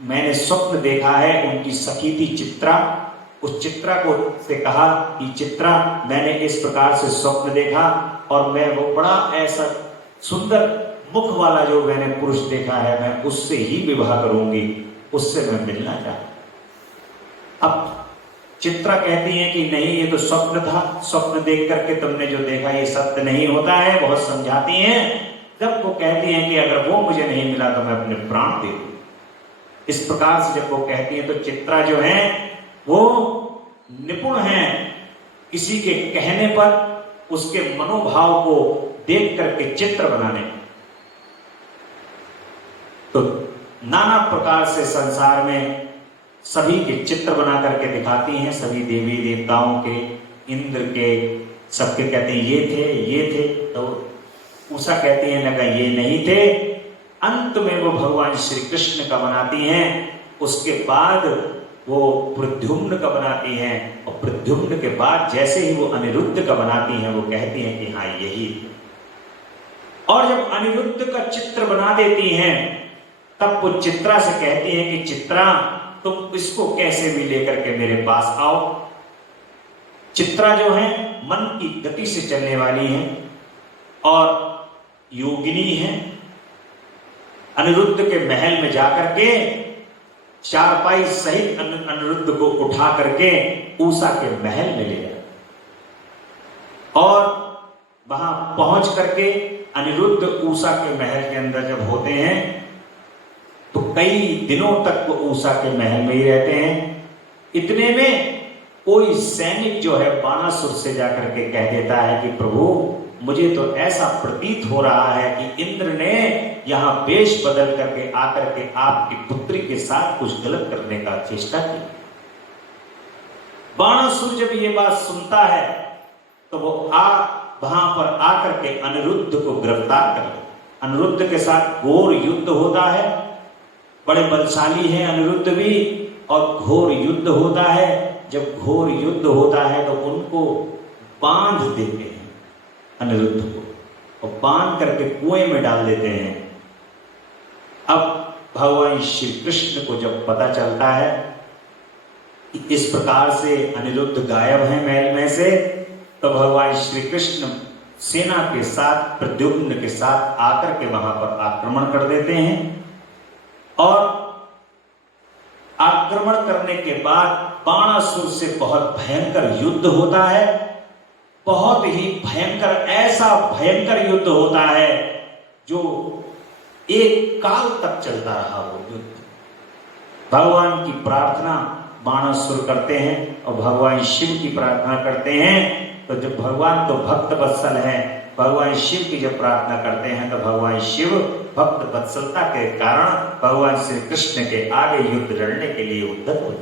मैंने स्वप्न देखा है, उनकी सखी थी चित्रा, उस चित्रा को से कहा कि चित्रा, मैंने इस प्रकार से स्वप्न देखा और मैं वो बड़ा ऐसा सुंदर मुख वाला जो मैंने पुरुष देखा है, मैं उससे ही विवाह करूंगी, उससे मैं मिलना चाहता। अब चित्रा कहती है कि नहीं, ये तो स्वप्न था, स्वप्न देख करके तुमने जो देखा ये सत्य नहीं होता है। बहुत समझाती हैं। जब वो कहती हैं कि अगर वो मुझे नहीं मिला तो मैं अपने प्राण दे दूं, इस प्रकार से जब वो कहती हैं तो चित्रा जो है वो निपुण है किसी के कहने पर उसके मनोभाव को देख करके चित्र बनाने। तो नाना प्रकार से संसार में सभी के चित्र बना करके दिखाती हैं, सभी देवी देवताओं के, इंद्र के, सबके कहते हैं ये थे, ये थे। तो उषा कहती है लगा ये नहीं थे। अंत में वो भगवान श्री कृष्ण का बनाती हैं, उसके बाद वो प्रद्युम्न का बनाती हैं और प्रद्युम्न के बाद जैसे ही वो अनिरुद्ध का बनाती हैं वो कहती हैं कि हाँ यही। और जब अनिरुद्ध का चित्र बना देती हैं तब वो चित्रा से कहती हैं कि चित्रा, तुम इसको कैसे भी लेकर के मेरे पास आओ। चित्रा जो है मन की गति से चलने वाली है और योगिनी है। अनिरुद्ध के महल में जाकर के चारपाई सहित अनिरुद्ध को उठा करके उषा के महल में ले गया और वहां पहुंच करके अनिरुद्ध उषा के महल के अंदर जब होते हैं तो कई दिनों तक वो उषा के महल में ही रहते हैं। इतने में कोई सैनिक जो है बाणासुर से जाकर के कह देता है कि प्रभु, मुझे तो ऐसा प्रतीत हो रहा है कि इंद्र ने यहां वेश बदल करके आकर के आपकी पुत्री के साथ कुछ गलत करने का चेष्टा की। बाणासुर जब ये बात सुनता है तो वो वहां पर आकर के अनिरुद्ध को गिरफ्तार कर ले। अनिरुद्ध के साथ घोर युद्ध होता है। बड़े बलशाली हैं अनिरुद्ध भी, और घोर युद्ध होता है। जब घोर युद्ध होता है तो उनको बांध देते हैं अनिरुद्ध को, और बांध करके कुएं में डाल देते हैं। अब भगवान श्री कृष्ण को जब पता चलता है कि इस प्रकार से अनिरुद्ध गायब है महल में से, तो भगवान श्री कृष्ण सेना के साथ, प्रद्युम्न के साथ आकर के वहां पर आक्रमण कर देते हैं। और आक्रमण करने के बाद बाणासुर से बहुत भयंकर युद्ध होता है। बहुत ही भयंकर, ऐसा भयंकर युद्ध होता है जो एक काल तक चलता रहा वो युद्ध। भगवान की प्रार्थना बाणासुर करते हैं और भगवान शिव की प्रार्थना करते हैं। तो जब भगवान तो भक्त वत्सल हैं, भगवान शिव की जब प्रार्थना करते हैं तो भगवान शिव भक्त वत्सलता के कारण भगवान श्री कृष्ण के आगे युद्ध लड़ने के लिए उद्यत हुए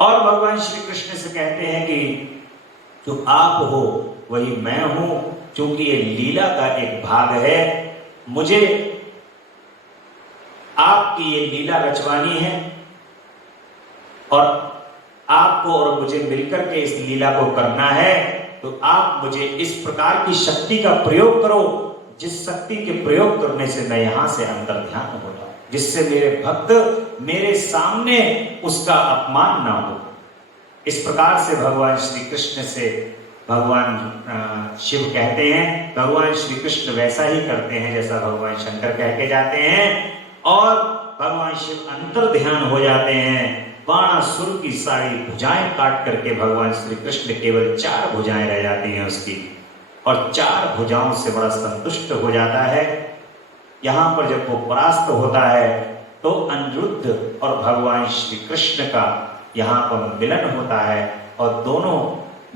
और भगवान श्री कृष्ण से कहते हैं कि जो आप हो वही मैं हूं, क्योंकि ये लीला का एक भाग है, मुझे आपकी ये लीला रचवानी है और आपको और मुझे मिलकर के इस लीला को करना है। तो आप मुझे इस प्रकार की शक्ति का प्रयोग करो जिस शक्ति के प्रयोग करने से मैं यहां से अंतर ध्यान हो जाऊं, जिससे मेरे भक्त मेरे सामने उसका अपमान ना हो। इस प्रकार से भगवान श्री कृष्ण से भगवान शिव कहते हैं, भगवान श्री कृष्ण वैसा ही करते हैं जैसा भगवान शंकर कह के जाते हैं और भगवान शिव अंतर ध्यान हो जाते हैं। बाणासुर की सारी भुजाएं काट करके भगवान श्री कृष्ण केवल 4 भुजाएं रह जाती हैं उसकी और 4 भुजाओं से बड़ा संतुष्ट हो जाता है। यहां पर जब वो परास्त होता है तो अनिरुद्ध और भगवान श्री कृष्ण का यहाँ पर मिलन होता है और दोनों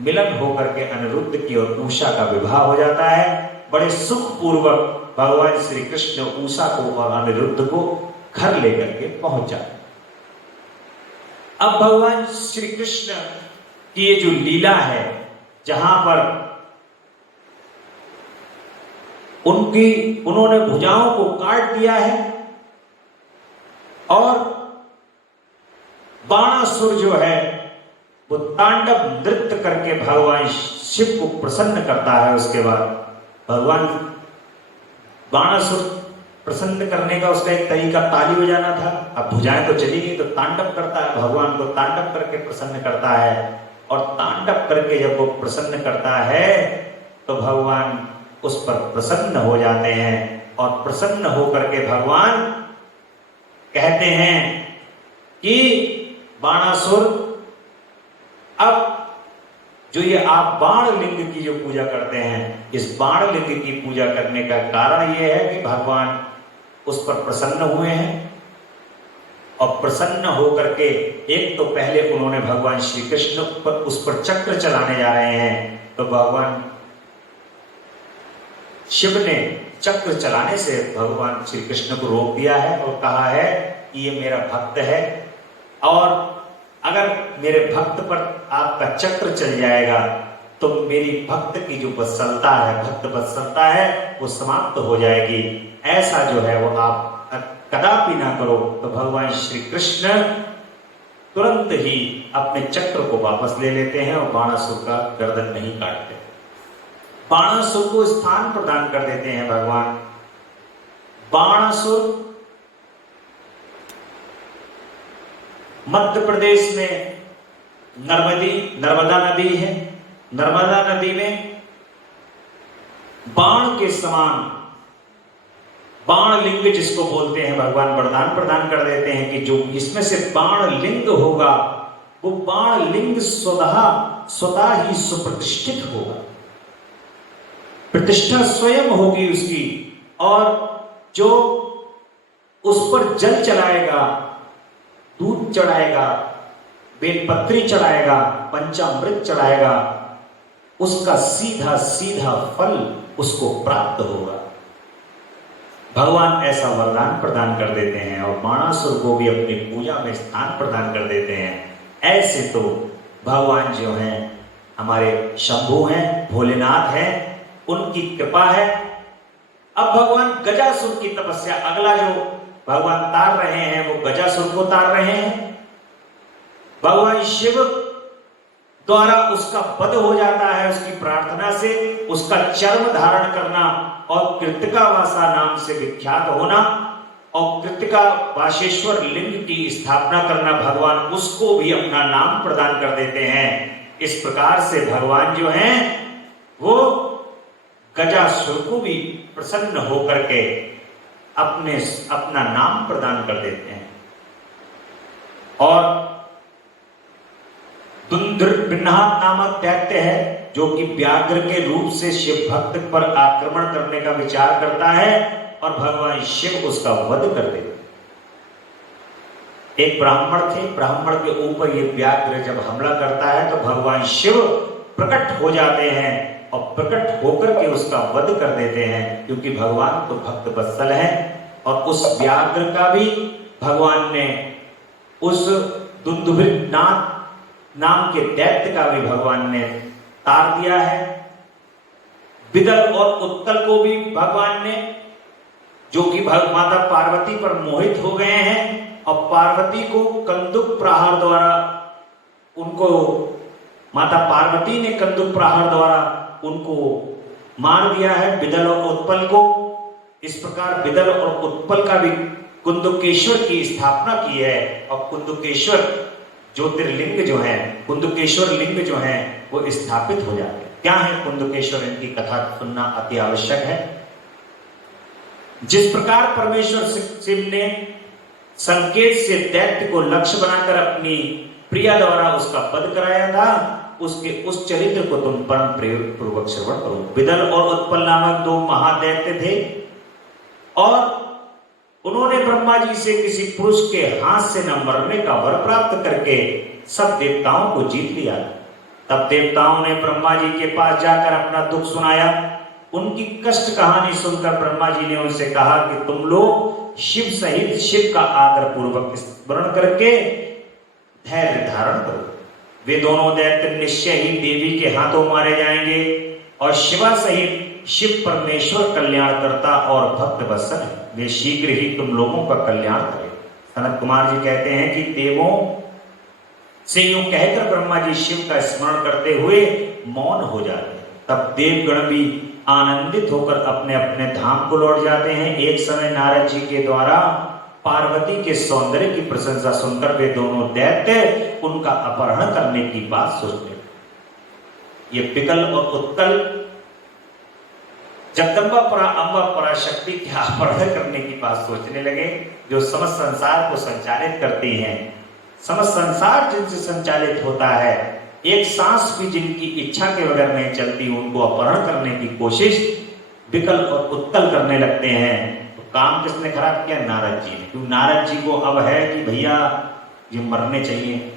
मिलन होकर के अनिरुद्ध की और उषा का विवाह हो जाता है। बड़े सुखपूर्वक भगवान श्री कृष्ण उषा को और अनिरुद्ध को घर लेकर के पहुंच जाते। अब भगवान श्री कृष्ण की ये जो लीला है, जहां पर उन्होंने भुजाओं को काट दिया है और बाणासुर जो है वो तांडव नृत्य करके भगवान शिव को प्रसन्न करता है। उसके बाद भगवान बाणासुर प्रसन्न करने का उसका एक तरीका ताली बजाना था। अब भुजाएं तो चली गई तो तांडव करता है, भगवान को तांडव करके प्रसन्न करता है और तांडव करके जब वो प्रसन्न करता है तो भगवान उस पर प्रसन्न हो जाते हैं और प्रसन्न होकर के भगवान कहते हैं कि बाणासुर, अब जो ये आप बाण लिंग की जो पूजा करते हैं, इस बाण लिंग की पूजा करने का कारण ये है कि भगवान उस पर प्रसन्न हुए हैं और प्रसन्न होकर के एक तो पहले उन्होंने भगवान श्री कृष्ण पर उस पर चक्र चलाने जा रहे हैं तो भगवान शिव ने चक्र चलाने से भगवान श्री कृष्ण को रोक दिया है और कहा है कि ये मेरा भक्त है और अगर मेरे भक्त पर आपका चक्र चल जाएगा तो मेरी भक्त की जो वत्सलता है, भक्त वत्सलता है, वो समाप्त हो जाएगी। ऐसा जो है वो आप कदापि ना करो। तो भगवान श्री कृष्ण तुरंत ही अपने चक्र को वापस ले लेते हैं और बाणासुर का गर्दन नहीं काटते, बाणासुर को स्थान प्रदान कर देते हैं भगवान। बाणासुर मध्य प्रदेश में नर्मदा नदी है। नर्मदा नदी में बाण के समान बाण लिंग जिसको बोलते हैं, भगवान वरदान प्रदान कर देते हैं कि जो इसमें से बाण लिंग होगा वो बाण लिंग स्वतः ही सुप्रतिष्ठित होगा, प्रतिष्ठा स्वयं होगी उसकी और जो उस पर जल चढ़ाएगा, दूध चढ़ाएगा, बेलपत्री चढ़ाएगा, पंचामृत चढ़ाएगा, उसका सीधा सीधा फल उसको प्राप्त होगा। भगवान ऐसा वरदान प्रदान कर देते हैं और बाणासुर को भी अपनी पूजा में स्थान प्रदान कर देते हैं। ऐसे तो भगवान जो हैं हमारे शंभु हैं, भोलेनाथ हैं, उनकी कृपा है। अब भगवान गजासुर की तपस्या, अगला जो भगवान तार रहे हैं वो गजासुर को तार रहे हैं। भगवान शिव द्वारा उसका वध हो जाता है, उसकी प्रार्थना से उसका चर्म धारण करना और कृतिका वासा नाम से विख्यात होना और कृतिका वासेश्वर लिंग की स्थापना करना, भगवान उसको भी अपना नाम प्रदान कर देते हैं। इस प्रकार से भगवान जो हैं वो गजासुर को भी प्रसन्न होकर के अपना नाम प्रदान कर देते हैं और दुंदुभिन्नाथ नामक दैत्य है जो कि व्याघ्र के रूप से शिव भक्त पर आक्रमण करने का विचार करता है और भगवान शिव उसका वध कर देते। एक ब्राह्मण थे, ब्राह्मण के ऊपर ये व्याघ्र जब हमला करता है तो भगवान शिव प्रकट हो जाते हैं और प्रकट होकर के उसका वध कर देते हैं, क्योंकि भगवान तो भक्त वत्सल है। और उस व्याघ्र का भी भगवान ने, उस दुंदुभिक नाम के दैत्य का भी भगवान ने तार दिया है। विदल और उत्तल को भी भगवान ने, जो कि माता पार्वती पर मोहित हो गए हैं और पार्वती को कंदुक प्रहार द्वारा उनको, माता पार्वती ने कंदुक प्रहार द्वारा उनको मार दिया है, विदल और उत्पल को। इस प्रकार विदल और उत्पल का भी कुंदुकेश्वर की स्थापना की है। और कुंदुकेश्वर ज्योतिर्लिंग जो है, कुंदुकेश्वर लिंग जो है, वो स्थापित हो जाते हैं। क्या है कुंदुकेश्वर, इनकी कथा सुनना अति आवश्यक है। जिस प्रकार परमेश्वर शिव ने संकेत से दैत्य को लक्ष्य बनाकर अपनी प्रिया द्वारा उसका वध कराया था, उसके उस चरित्र को तुम परम प्रयोग पूर्वक श्रवण करो। विदल और उत्पल नामक दो महादैत्य थे और उन्होंने ब्रह्मा जी से किसी पुरुष के हाथ से न मरने का वर प्राप्त करके सब देवताओं को जीत लिया। तब देवताओं ने ब्रह्मा जी के पास जाकर अपना दुख सुनाया। उनकी कष्ट कहानी सुनकर ब्रह्मा जी ने उनसे कहा कि तुम लोग शिव सहित शिव का आदर पूर्वक स्मरण करके धैर्य धारण करो। वे दोनों दैत्य निश्चय ही देवी के हाथों मारे जाएंगे और शिवा सहित शिव परमेश्वर कल्याण करता और भक्त वत्सल है, वे शीघ्र ही तुम लोगों का कल्याण करें। सनत कुमार जी कहते हैं कि देवों से यूं कहकर ब्रह्मा जी शिव का स्मरण करते हुए मौन हो जाते हैं। तब देवगण भी आनंदित होकर अपने अपने धाम को लौट जाते हैं। एक समय नारद जी के द्वारा पार्वती के सौंदर्य की प्रशंसा सुनकर वे दोनों दैत्य उनका अपहरण करने की बात सोचते। ये पिकल और उत्तल जगदम्बा अम्बा पराशक्ति के अपहरण करने की बात सोचने लगे, जो समस्त संसार को संचालित करती हैं। समस्त संसार जिनसे संचालित होता है, एक सांस भी जिनकी इच्छा के बगैर नहीं चलती, उनको अपहरण करने की कोशिश विकल और उत्तल करने लगते हैं। तो काम किसने खराब किया? नारद जी ने। क्योंकि नारद जी को अब है कि भैया ये मरने चाहिए।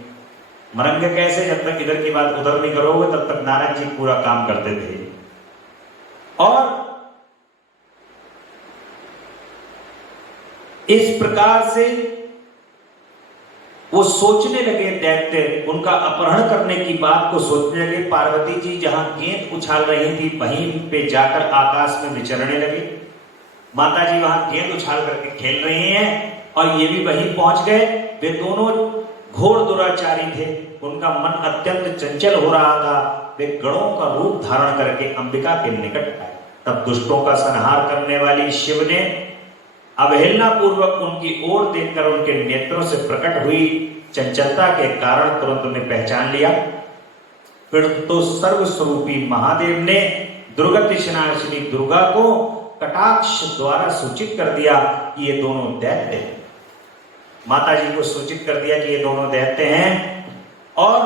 मरेंगे कैसे? जब तक इधर की बात उधर नहीं करोगे तब तक नारद जी पूरा काम करते थे। और इस प्रकार से वो सोचने लगे, दैत्य उनका अपहरण करने की बात को सोचने लगे। पार्वती जी जहां गेंद उछाल रही थी वहीं पे जाकर आकाश में विचरने लगे। माता जी वहां गेंद उछाल करके खेल रही हैं और ये भी वहीं पहुंच गए। वे दोनों घोर दुराचारी थे, उनका मन अत्यंत चंचल हो रहा था। वे गणों का रूप धारण करके अंबिका के निकट आए। तब दुष्टों का संहार करने वाली शिव ने अवहेलना पूर्वक उनकी ओर देखकर उनके नेत्रों से प्रकट हुई चंचलता के कारण तुरंत उन्हें पहचान लिया। फिर तो सर्वस्वरूपी महादेव ने दुर्गतिनाशिनी दुर्गा को कटाक्ष द्वारा सूचित कर दिया कि ये दोनों दैत्य हैं। माता जी को सूचित कर दिया कि ये दोनों दैत्य हैं। और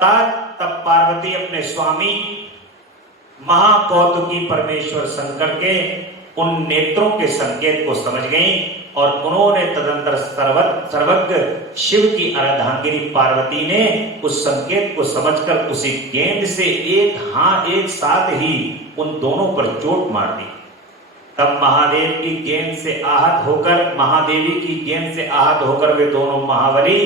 तब पार्वती अपने स्वामी महाकौतुकी परमेश्वर शंकर के उन नेत्रों के संकेत को समझ गई और उन्होंने तदंतर सर्वज्ञ शिव की अर्धांगिनी पार्वती ने उस संकेत को समझकर उसी गेंद से एक साथ ही उन दोनों पर चोट मार दी। तब महादेवी की गेंद से आहत होकर वे दोनों महाबली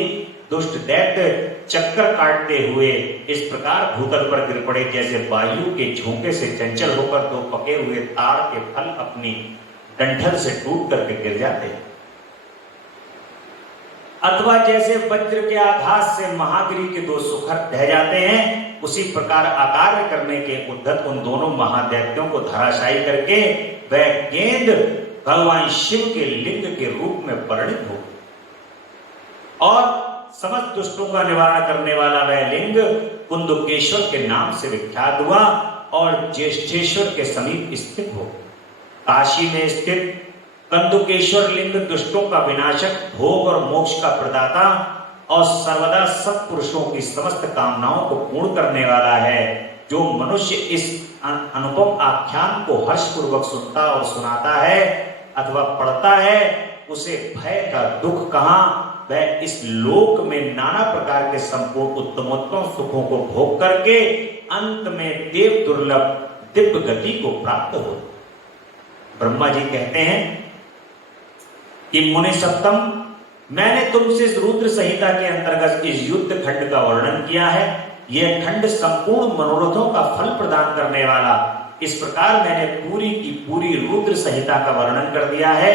दुष्ट दैत्य चक्कर काटते हुए इस प्रकार भूतल पर गिर पड़े, जैसे वायु के झोंके से चंचल होकर दो पके हुए ताड़ के फल अपनी डंठल से टूट करके गिर जाते हैं, अथवा जैसे वज्र के आघात से महागिरी के दो शिखर ढह जाते हैं। उसी प्रकार आकार करने के उद्धत उन दोनों महादैत्यों को धराशायी करके वह गेंद भगवान शिव के लिंग के रूप में परिणित हो और समस्त दुष्टों का निवारण करने वाला वह लिंग कुंदुकेश्वर के नाम से विख्यात हुआ और ज्येष्ठेश्वर के समीप स्थित हो। काशी में स्थित कंदुकेश्वर लिंग दुष्टों का विनाशक, भोग और मोक्ष का प्रदाता और सर्वदा सत्पुरुषों की समस्त कामनाओं को पूर्ण करने वाला है। जो मनुष्य इस अनुपम आख्यान को हर्षपूर्वक सुनता और सुनाता है अथवा पढ़ता है, उसे भय का दुख कहां वह इस लोक में नाना प्रकार के संपूर्ण उत्तमोत्तम सुखों को भोग करके अंत में देव दुर्लभ दिव्य गति को प्राप्त हो। ब्रह्मा जी कहते हैं कि मुनि सप्तम, मैंने तुमसे इस रुद्र संहिता के अंतर्गत इस युद्ध खंड का वर्णन किया है। यह खंड संपूर्ण मनोरथों का फल प्रदान करने वाला, इस प्रकार मैंने पूरी की पूरी रुद्र संहिता का वर्णन कर दिया है।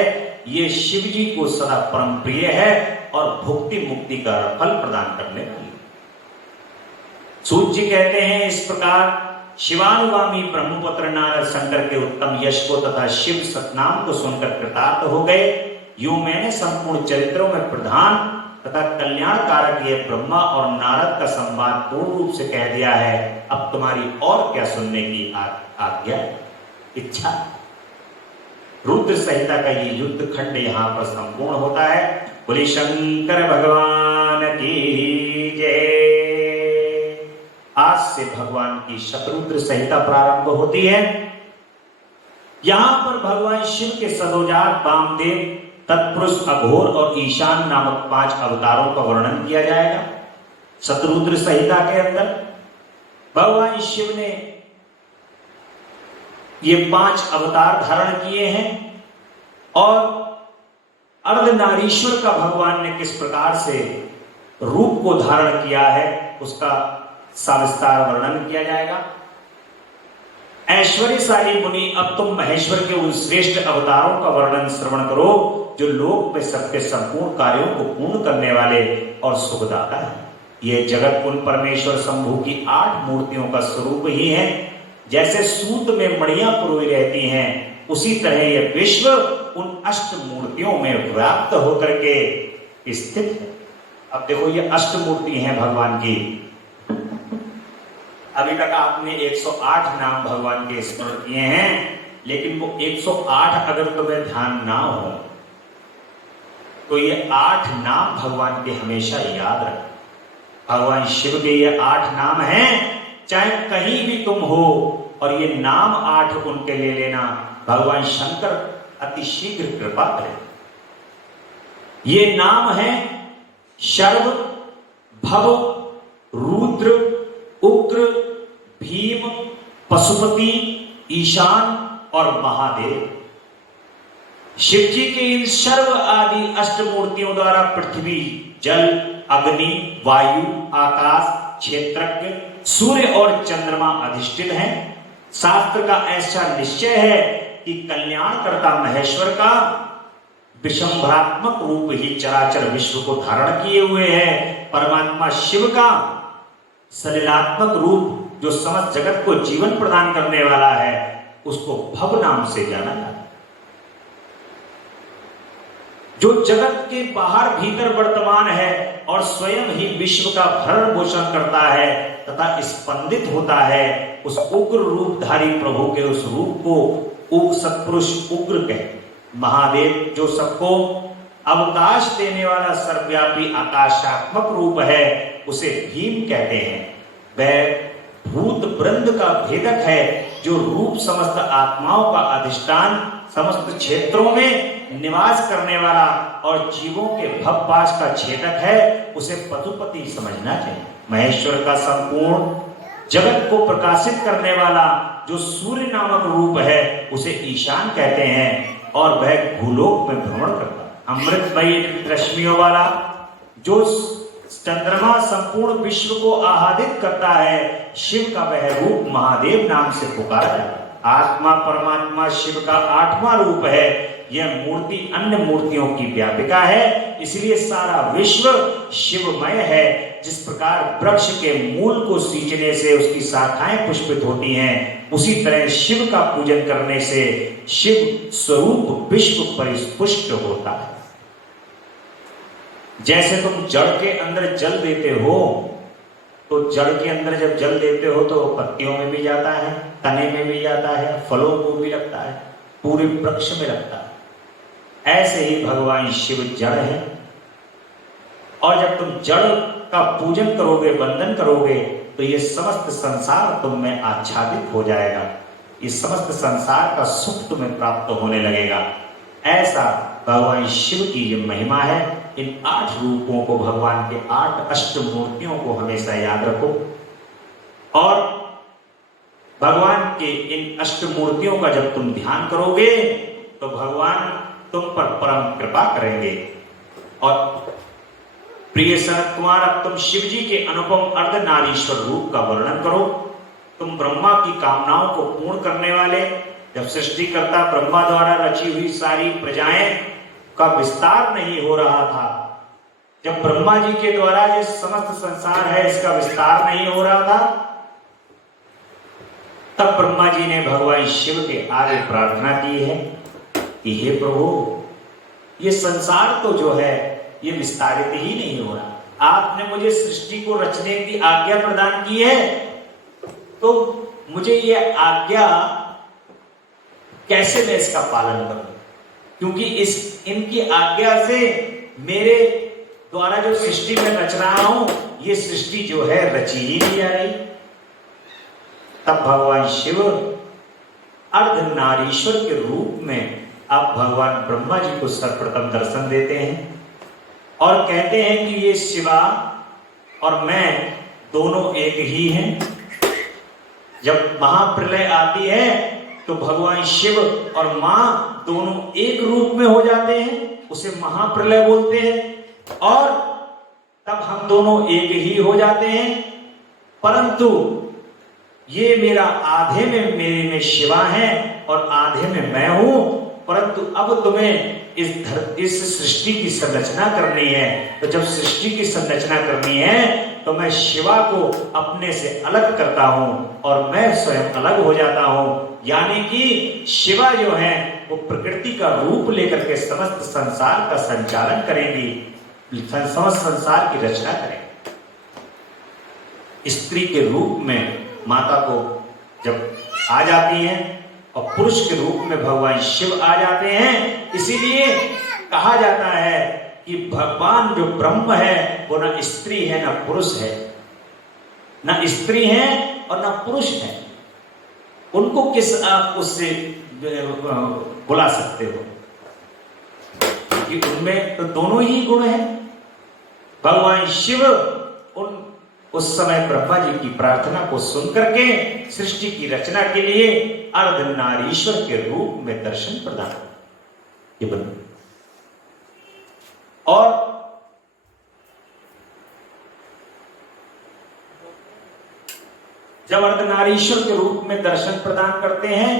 ये शिव जी को सदा परम प्रिय है और भुक्ति मुक्ति का फल प्रदान करने वाली। सूत जी कहते हैं इस प्रकार शिवानुगामी ब्रह्मपुत्र नारद शंकर के उत्तम यश को तथा शिव सतनाम को सुनकर कृतार्थ हो गए। यूं मैंने संपूर्ण चरित्रों में प्रधान तथा कल्याण कारक ये ब्रह्मा और नारद का संवाद पूर्ण रूप से कह दिया है। अब तुम्हारी और क्या सुनने की आज्ञा, इच्छा। रुद्र संहिता का ये युद्ध खंड यहाँ पर संपूर्ण होता है। बोले शंकर भगवान की जय। आज से भगवान की शतरुद्र संहिता प्रारंभ होती है। यहां पर भगवान शिव के सदोजात वामदेव, तत्पुरुष, अघोर और ईशान नामक 5 अवतारों का वर्णन किया जाएगा। शतरुद्र संहिता के अंदर भगवान शिव ने ये 5 अवतार धारण किए हैं और अर्धनारीश्वर का भगवान ने किस प्रकार से रूप को धारण किया है उसका सविस्तार वर्णन किया जाएगा। ऐश्वर्यशाली मुनि, अब तुम महेश्वर के उन श्रेष्ठ अवतारों का वर्णन श्रवण करो जो लोक में सबके संपूर्ण कार्यों को पूर्ण करने वाले और सुखदाता है। ये जगत कुल परमेश्वर शंभु की 8 मूर्तियों का स्वरूप ही है। जैसे सूत में मणियां पुरोई रहती हैं, उसी तरह यह विश्व उन अष्ट मूर्तियों में व्याप्त होकर के स्थित है। अब देखो ये अष्ट मूर्ति हैं भगवान की। अभी तक आपने 108 नाम भगवान के स्मरण किए हैं, लेकिन वो 108 अगर तुम्हें ध्यान ना हो तो ये 8 नाम भगवान के हमेशा याद रखो। भगवान शिव के ये 8 नाम हैं, चाहे कहीं भी तुम हो और ये नाम 8 उनके ले लेना, भगवान शंकर अति शीघ्र कृपा करें। ये नाम है शर्व, भव, रुद्र, उग्र, भीम, पशुपति, ईशान और महादेव। शिव जी के इन सर्व आदि अष्ट मूर्तियों द्वारा पृथ्वी, जल, अग्नि, वायु, आकाश, क्षेत्रज्ञ, सूर्य और चंद्रमा अधिष्ठित हैं। शास्त्र का ऐसा निश्चय है कि कल्याणकर्ता महेश्वर का विशंभरात्मक रूप ही चराचर विश्व को धारण किए हुए है। परमात्मा शिव का सलिलात्मक रूप जो समस्त जगत को जीवन प्रदान करने वाला है, उसको भव नाम से जाना जाता है। जो जगत के बाहर भीतर वर्तमान है और स्वयं ही विश्व का भरण पोषण करता है तथा स्पंदित होता है, उस उग्र रूपधारी प्रभु के उस रूप को उग्र सत्पुरुष उग्र कहते। महादेव जो सबको अवकाश देने वाला सर्वव्यापी आकाशात्मक रूप है, उसे भीम कहते हैं। वह भूत वृंद का भेदक है, जो रूप समस्त आत्माओं का अधिष्ठान, समस्त क्षेत्रों में निवास करने वाला और जीवों के भवपाश का छेदक है, उसे पशुपति समझना चाहिए। महेश्वर का संपूर्ण जगत को प्रकाशित करने वाला जो सूर्य नामक रूप है, उसे ईशान कहते हैं और वह भूलोक में भ्रमण करता है। अमृतमयी रश्मियों वाला जो चंद्रमा संपूर्ण विश्व को आह्लादित करता है, शिव का वह रूप महादेव नाम से पुकारा जाता है। आत्मा परमात्मा शिव का 8वां रूप है। यह मूर्ति अन्य मूर्तियों की व्यापिका है, इसलिए सारा विश्व शिवमय है। जिस प्रकार वृक्ष के मूल को सींचने से उसकी शाखाएं पुष्पित होती हैं, उसी तरह शिव का पूजन करने से शिव स्वरूप विश्व परिपुष्ट होता है। जैसे तुम जड़ के अंदर जल देते हो, तो जड़ के अंदर जब जल देते हो तो पत्तियों में भी जाता है, तने में भी जाता है, फलों को भी लगता है, पूरे वृक्ष में लगता है। ऐसे ही भगवान शिव जड़ है, और जब तुम जड़ का पूजन करोगे, वंदन करोगे, तो ये समस्त संसार तुम में आच्छादित हो जाएगा। ये समस्त संसार का सुख तुम्हें प्राप्त होने लगेगा। ऐसा भगवान शिव की ये महिमा है। इन 8 रूपों को, भगवान के 8 अष्ट मूर्तियों को हमेशा याद रखो और भगवान के इन अष्ट मूर्तियों का जब तुम ध्यान करोगे तो भगवान तुम पर परम कृपा करेंगे। और प्रिय सनत कुमार, अब तुम शिव जी के अनुपम अर्धनारीश्वर रूप का वर्णन करो। तुम ब्रह्मा की कामनाओं को पूर्ण करने वाले, जब सृष्टिकर्ता ब्रह्मा द्वारा रची हुई सारी प्रजाएं का विस्तार नहीं हो रहा था, जब ब्रह्मा जी के द्वारा ये समस्त संसार है इसका विस्तार नहीं हो रहा था, तब ब्रह्मा जी ने भगवान शिव के आगे प्रार्थना की है कि हे प्रभु, ये संसार तो जो है ये विस्तारित ही नहीं हो रहा। आपने मुझे सृष्टि को रचने की आज्ञा प्रदान की है, तो मुझे ये आज्ञा कैसे मैं इसका पालन करूं? क्योंकि इनकी आज्ञा से मेरे द्वारा जो सृष्टि में रच रहा हूं, ये सृष्टि जो है रची ही नहीं जा रही। तब भगवान शिव अर्धनारीश्वर के रूप में अब भगवान ब्रह्मा जी को सर्वप्रथम दर्शन देते हैं और कहते हैं कि ये शिवा और मैं दोनों एक ही हैं। जब महाप्रलय आती है तो भगवान शिव और मां दोनों एक रूप में हो जाते हैं, उसे महाप्रलय बोलते हैं और तब हम दोनों एक ही हो जाते हैं। परंतु ये मेरा आधे में मेरे में शिवा है और आधे में मैं हूं, परंतु अब तुम्हें इस सृष्टि की संरचना करनी है। तो जब सृष्टि की संरचना करनी है तो मैं शिवा को अपने से अलग करता हूं और मैं स्वयं अलग हो जाता हूं। यानी कि शिवा जो है वो प्रकृति का रूप लेकर के समस्त संसार का संचालन करेंगी, समस्त संसार की रचना करेंगी। स्त्री के रूप में माता को जब आ जाती हैं और पुरुष के रूप में भगवान शिव आ जाते हैं, इसीलिए कहा जाता है कि भगवान जो ब्रह्म है वो न स्त्री है न पुरुष है, न स्त्री है और न पुरुष है। उनको किस आप उससे बुला सकते हो? कि उनमें तो दोनों ही गुण हैं। भगवान शिव उस समय ब्रह्मा जी की प्रार्थना को सुन करके सृष्टि की रचना के लिए अर्धनारीश्वर के रूप में दर्शन प्रदान ये बन। और जब अर्धनारीश्वर के रूप में दर्शन प्रदान करते हैं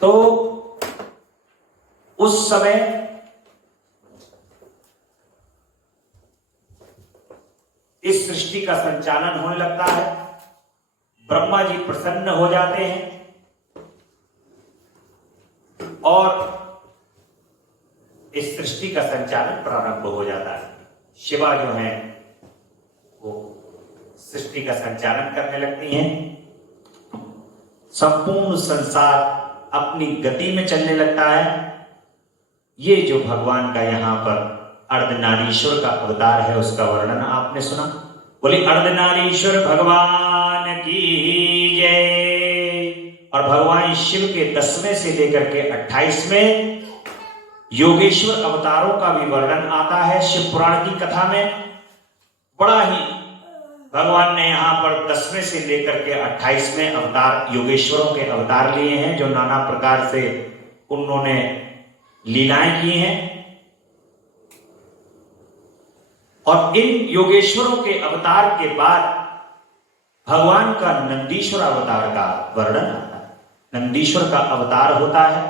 तो उस समय इस सृष्टि का संचालन होने लगता है। ब्रह्मा जी प्रसन्न हो जाते हैं और इस सृष्टि का संचालन प्रारंभ हो जाता है। शिवा जो है वो सृष्टि का संचालन करने लगती हैं। संपूर्ण संसार अपनी गति में चलने लगता है। ये जो भगवान का यहाँ पर अर्धनारीश्वर का अवतार है उसका वर्णन आपने सुना। बोले अर्धनारीश्वर भगवान की जय। और भगवान शिव के 10वें से लेकर के 28वें योगेश्वर अवतारों का भी वर्णन आता है शिव पुराण की कथा में। बड़ा ही भगवान ने यहाँ पर 10वें से लेकर के 28वें अवतार योगेश्वरों के अवतार लिए हैं, जो नाना प्रकार से उन्होंने लीलाएं की हैं। और इन योगेश्वरों के अवतार के बाद भगवान का नंदीश्वर अवतार का वर्णन आता है। नंदीश्वर का अवतार होता है।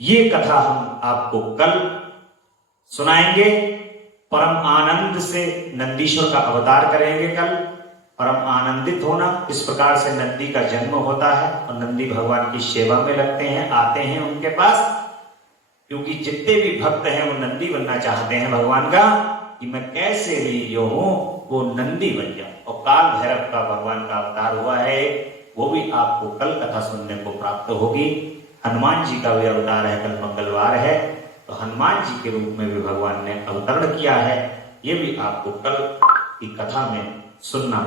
ये कथा हम आपको कल सुनाएंगे। परम आनंद से नंदीश्वर का अवतार करेंगे कल। परम आनंदित होना, इस प्रकार से नंदी का जन्म होता है और नंदी भगवान की सेवा में लगते हैं, आते हैं उनके पास। क्योंकि जितने भी भक्त हैं वो नंदी बनना चाहते हैं भगवान का, कि मैं कैसे भी जो हूं वो नंदी बन जाऊं। और काल भैरव का भगवान का अवतार हुआ है, वो भी आपको कल कथा सुनने को प्राप्त होगी। हनुमान जी का भी अवतार है, कल मंगलवार है, तो हनुमान जी के रूप में भी भगवान ने अवतरण किया है। ये भी आपको कल की कथा में सुनना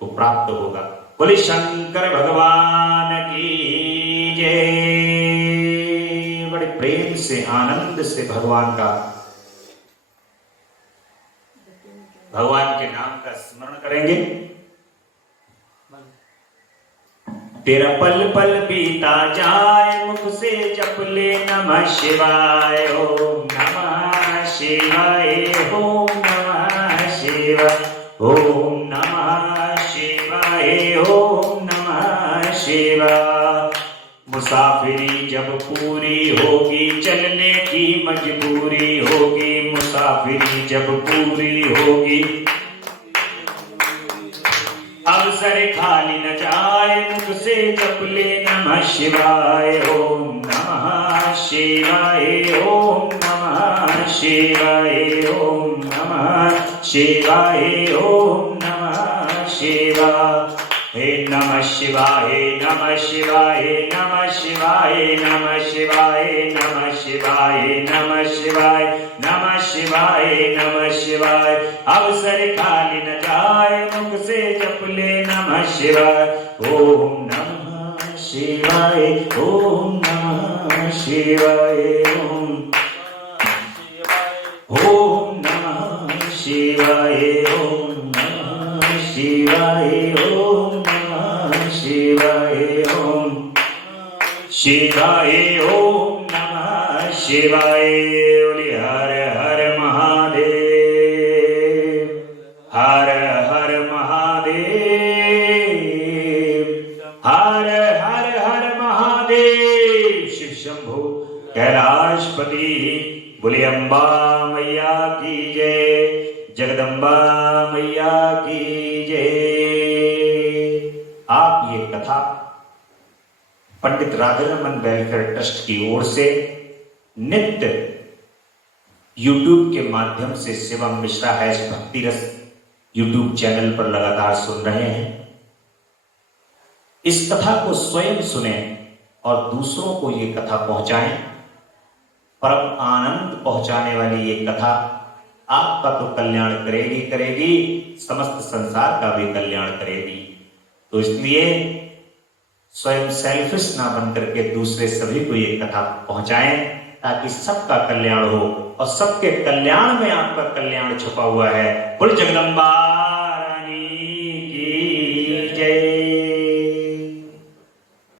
को प्राप्त होगा। बोले शंकर भगवान की जय। बड़े प्रेम से आनंद से भगवान के नाम का स्मरण करेंगे। तेरा पल पल बीता जाए, मुख से जप ले नमः शिवाय, ओम नमः शिवाय, ओम नमः शिवाय, ओम नमः शिवाय, ओम नमः शिवाय। मुसाफिरी जब पूरी होगी, चलने की मजबूरी होगी, मुसाफिरी जब पूरी होगी, अवसर खाली न जाए, मुख से जप ले नमः शिवाय, ओम नमः शिवाय, ओम नमः शिवाय, ओम नमः शिवाय, ओम नमः शिवाय। हे नमः शिवाय, नमः शिवाय, नमः शिवाय, नमः शिवाय, नमः शिवाय, नमः शिवाय, नमः शिवाय, नमः शिवाय। अवसर खाली न जाए, मुख से जप ले नमः शिवाय, ओम नमः शिवाय, ओम नमः शिवाय, ओम नमः शिवाय, ओम नमः शिवाय, ओम नमः शिवाय, ओम शिवाय, ओम नमः शिवाय। बोले हर हर महादेव, हर हर महादेव, हर हर हर महादेव। शिव शंभो कैलाशपति। बोले अम्बा मैया की जय, जगदम्बा मैया की जय। आप ये कथा पंडित राधारमन वेलफेयर ट्रस्ट की ओर से नित्य यूट्यूब के माध्यम से शिवम मिश्रा हैश भक्ति रस यूट्यूब चैनल पर लगातार सुन रहे हैं। इस कथा को स्वयं सुने और दूसरों को ये कथा पहुंचाएं। परम आनंद पहुंचाने वाली ये कथा आपका तो कल्याण करेगी करेगी, समस्त संसार का भी कल्याण करेगी। तो इसलिए स्वयं सेल्फिश ना बनकर के दूसरे सभी को ये कथा पहुंचाएं, ताकि सबका कल्याण हो और सबके कल्याण में आपका कल्याण छुपा हुआ है। बोल जगदम्बा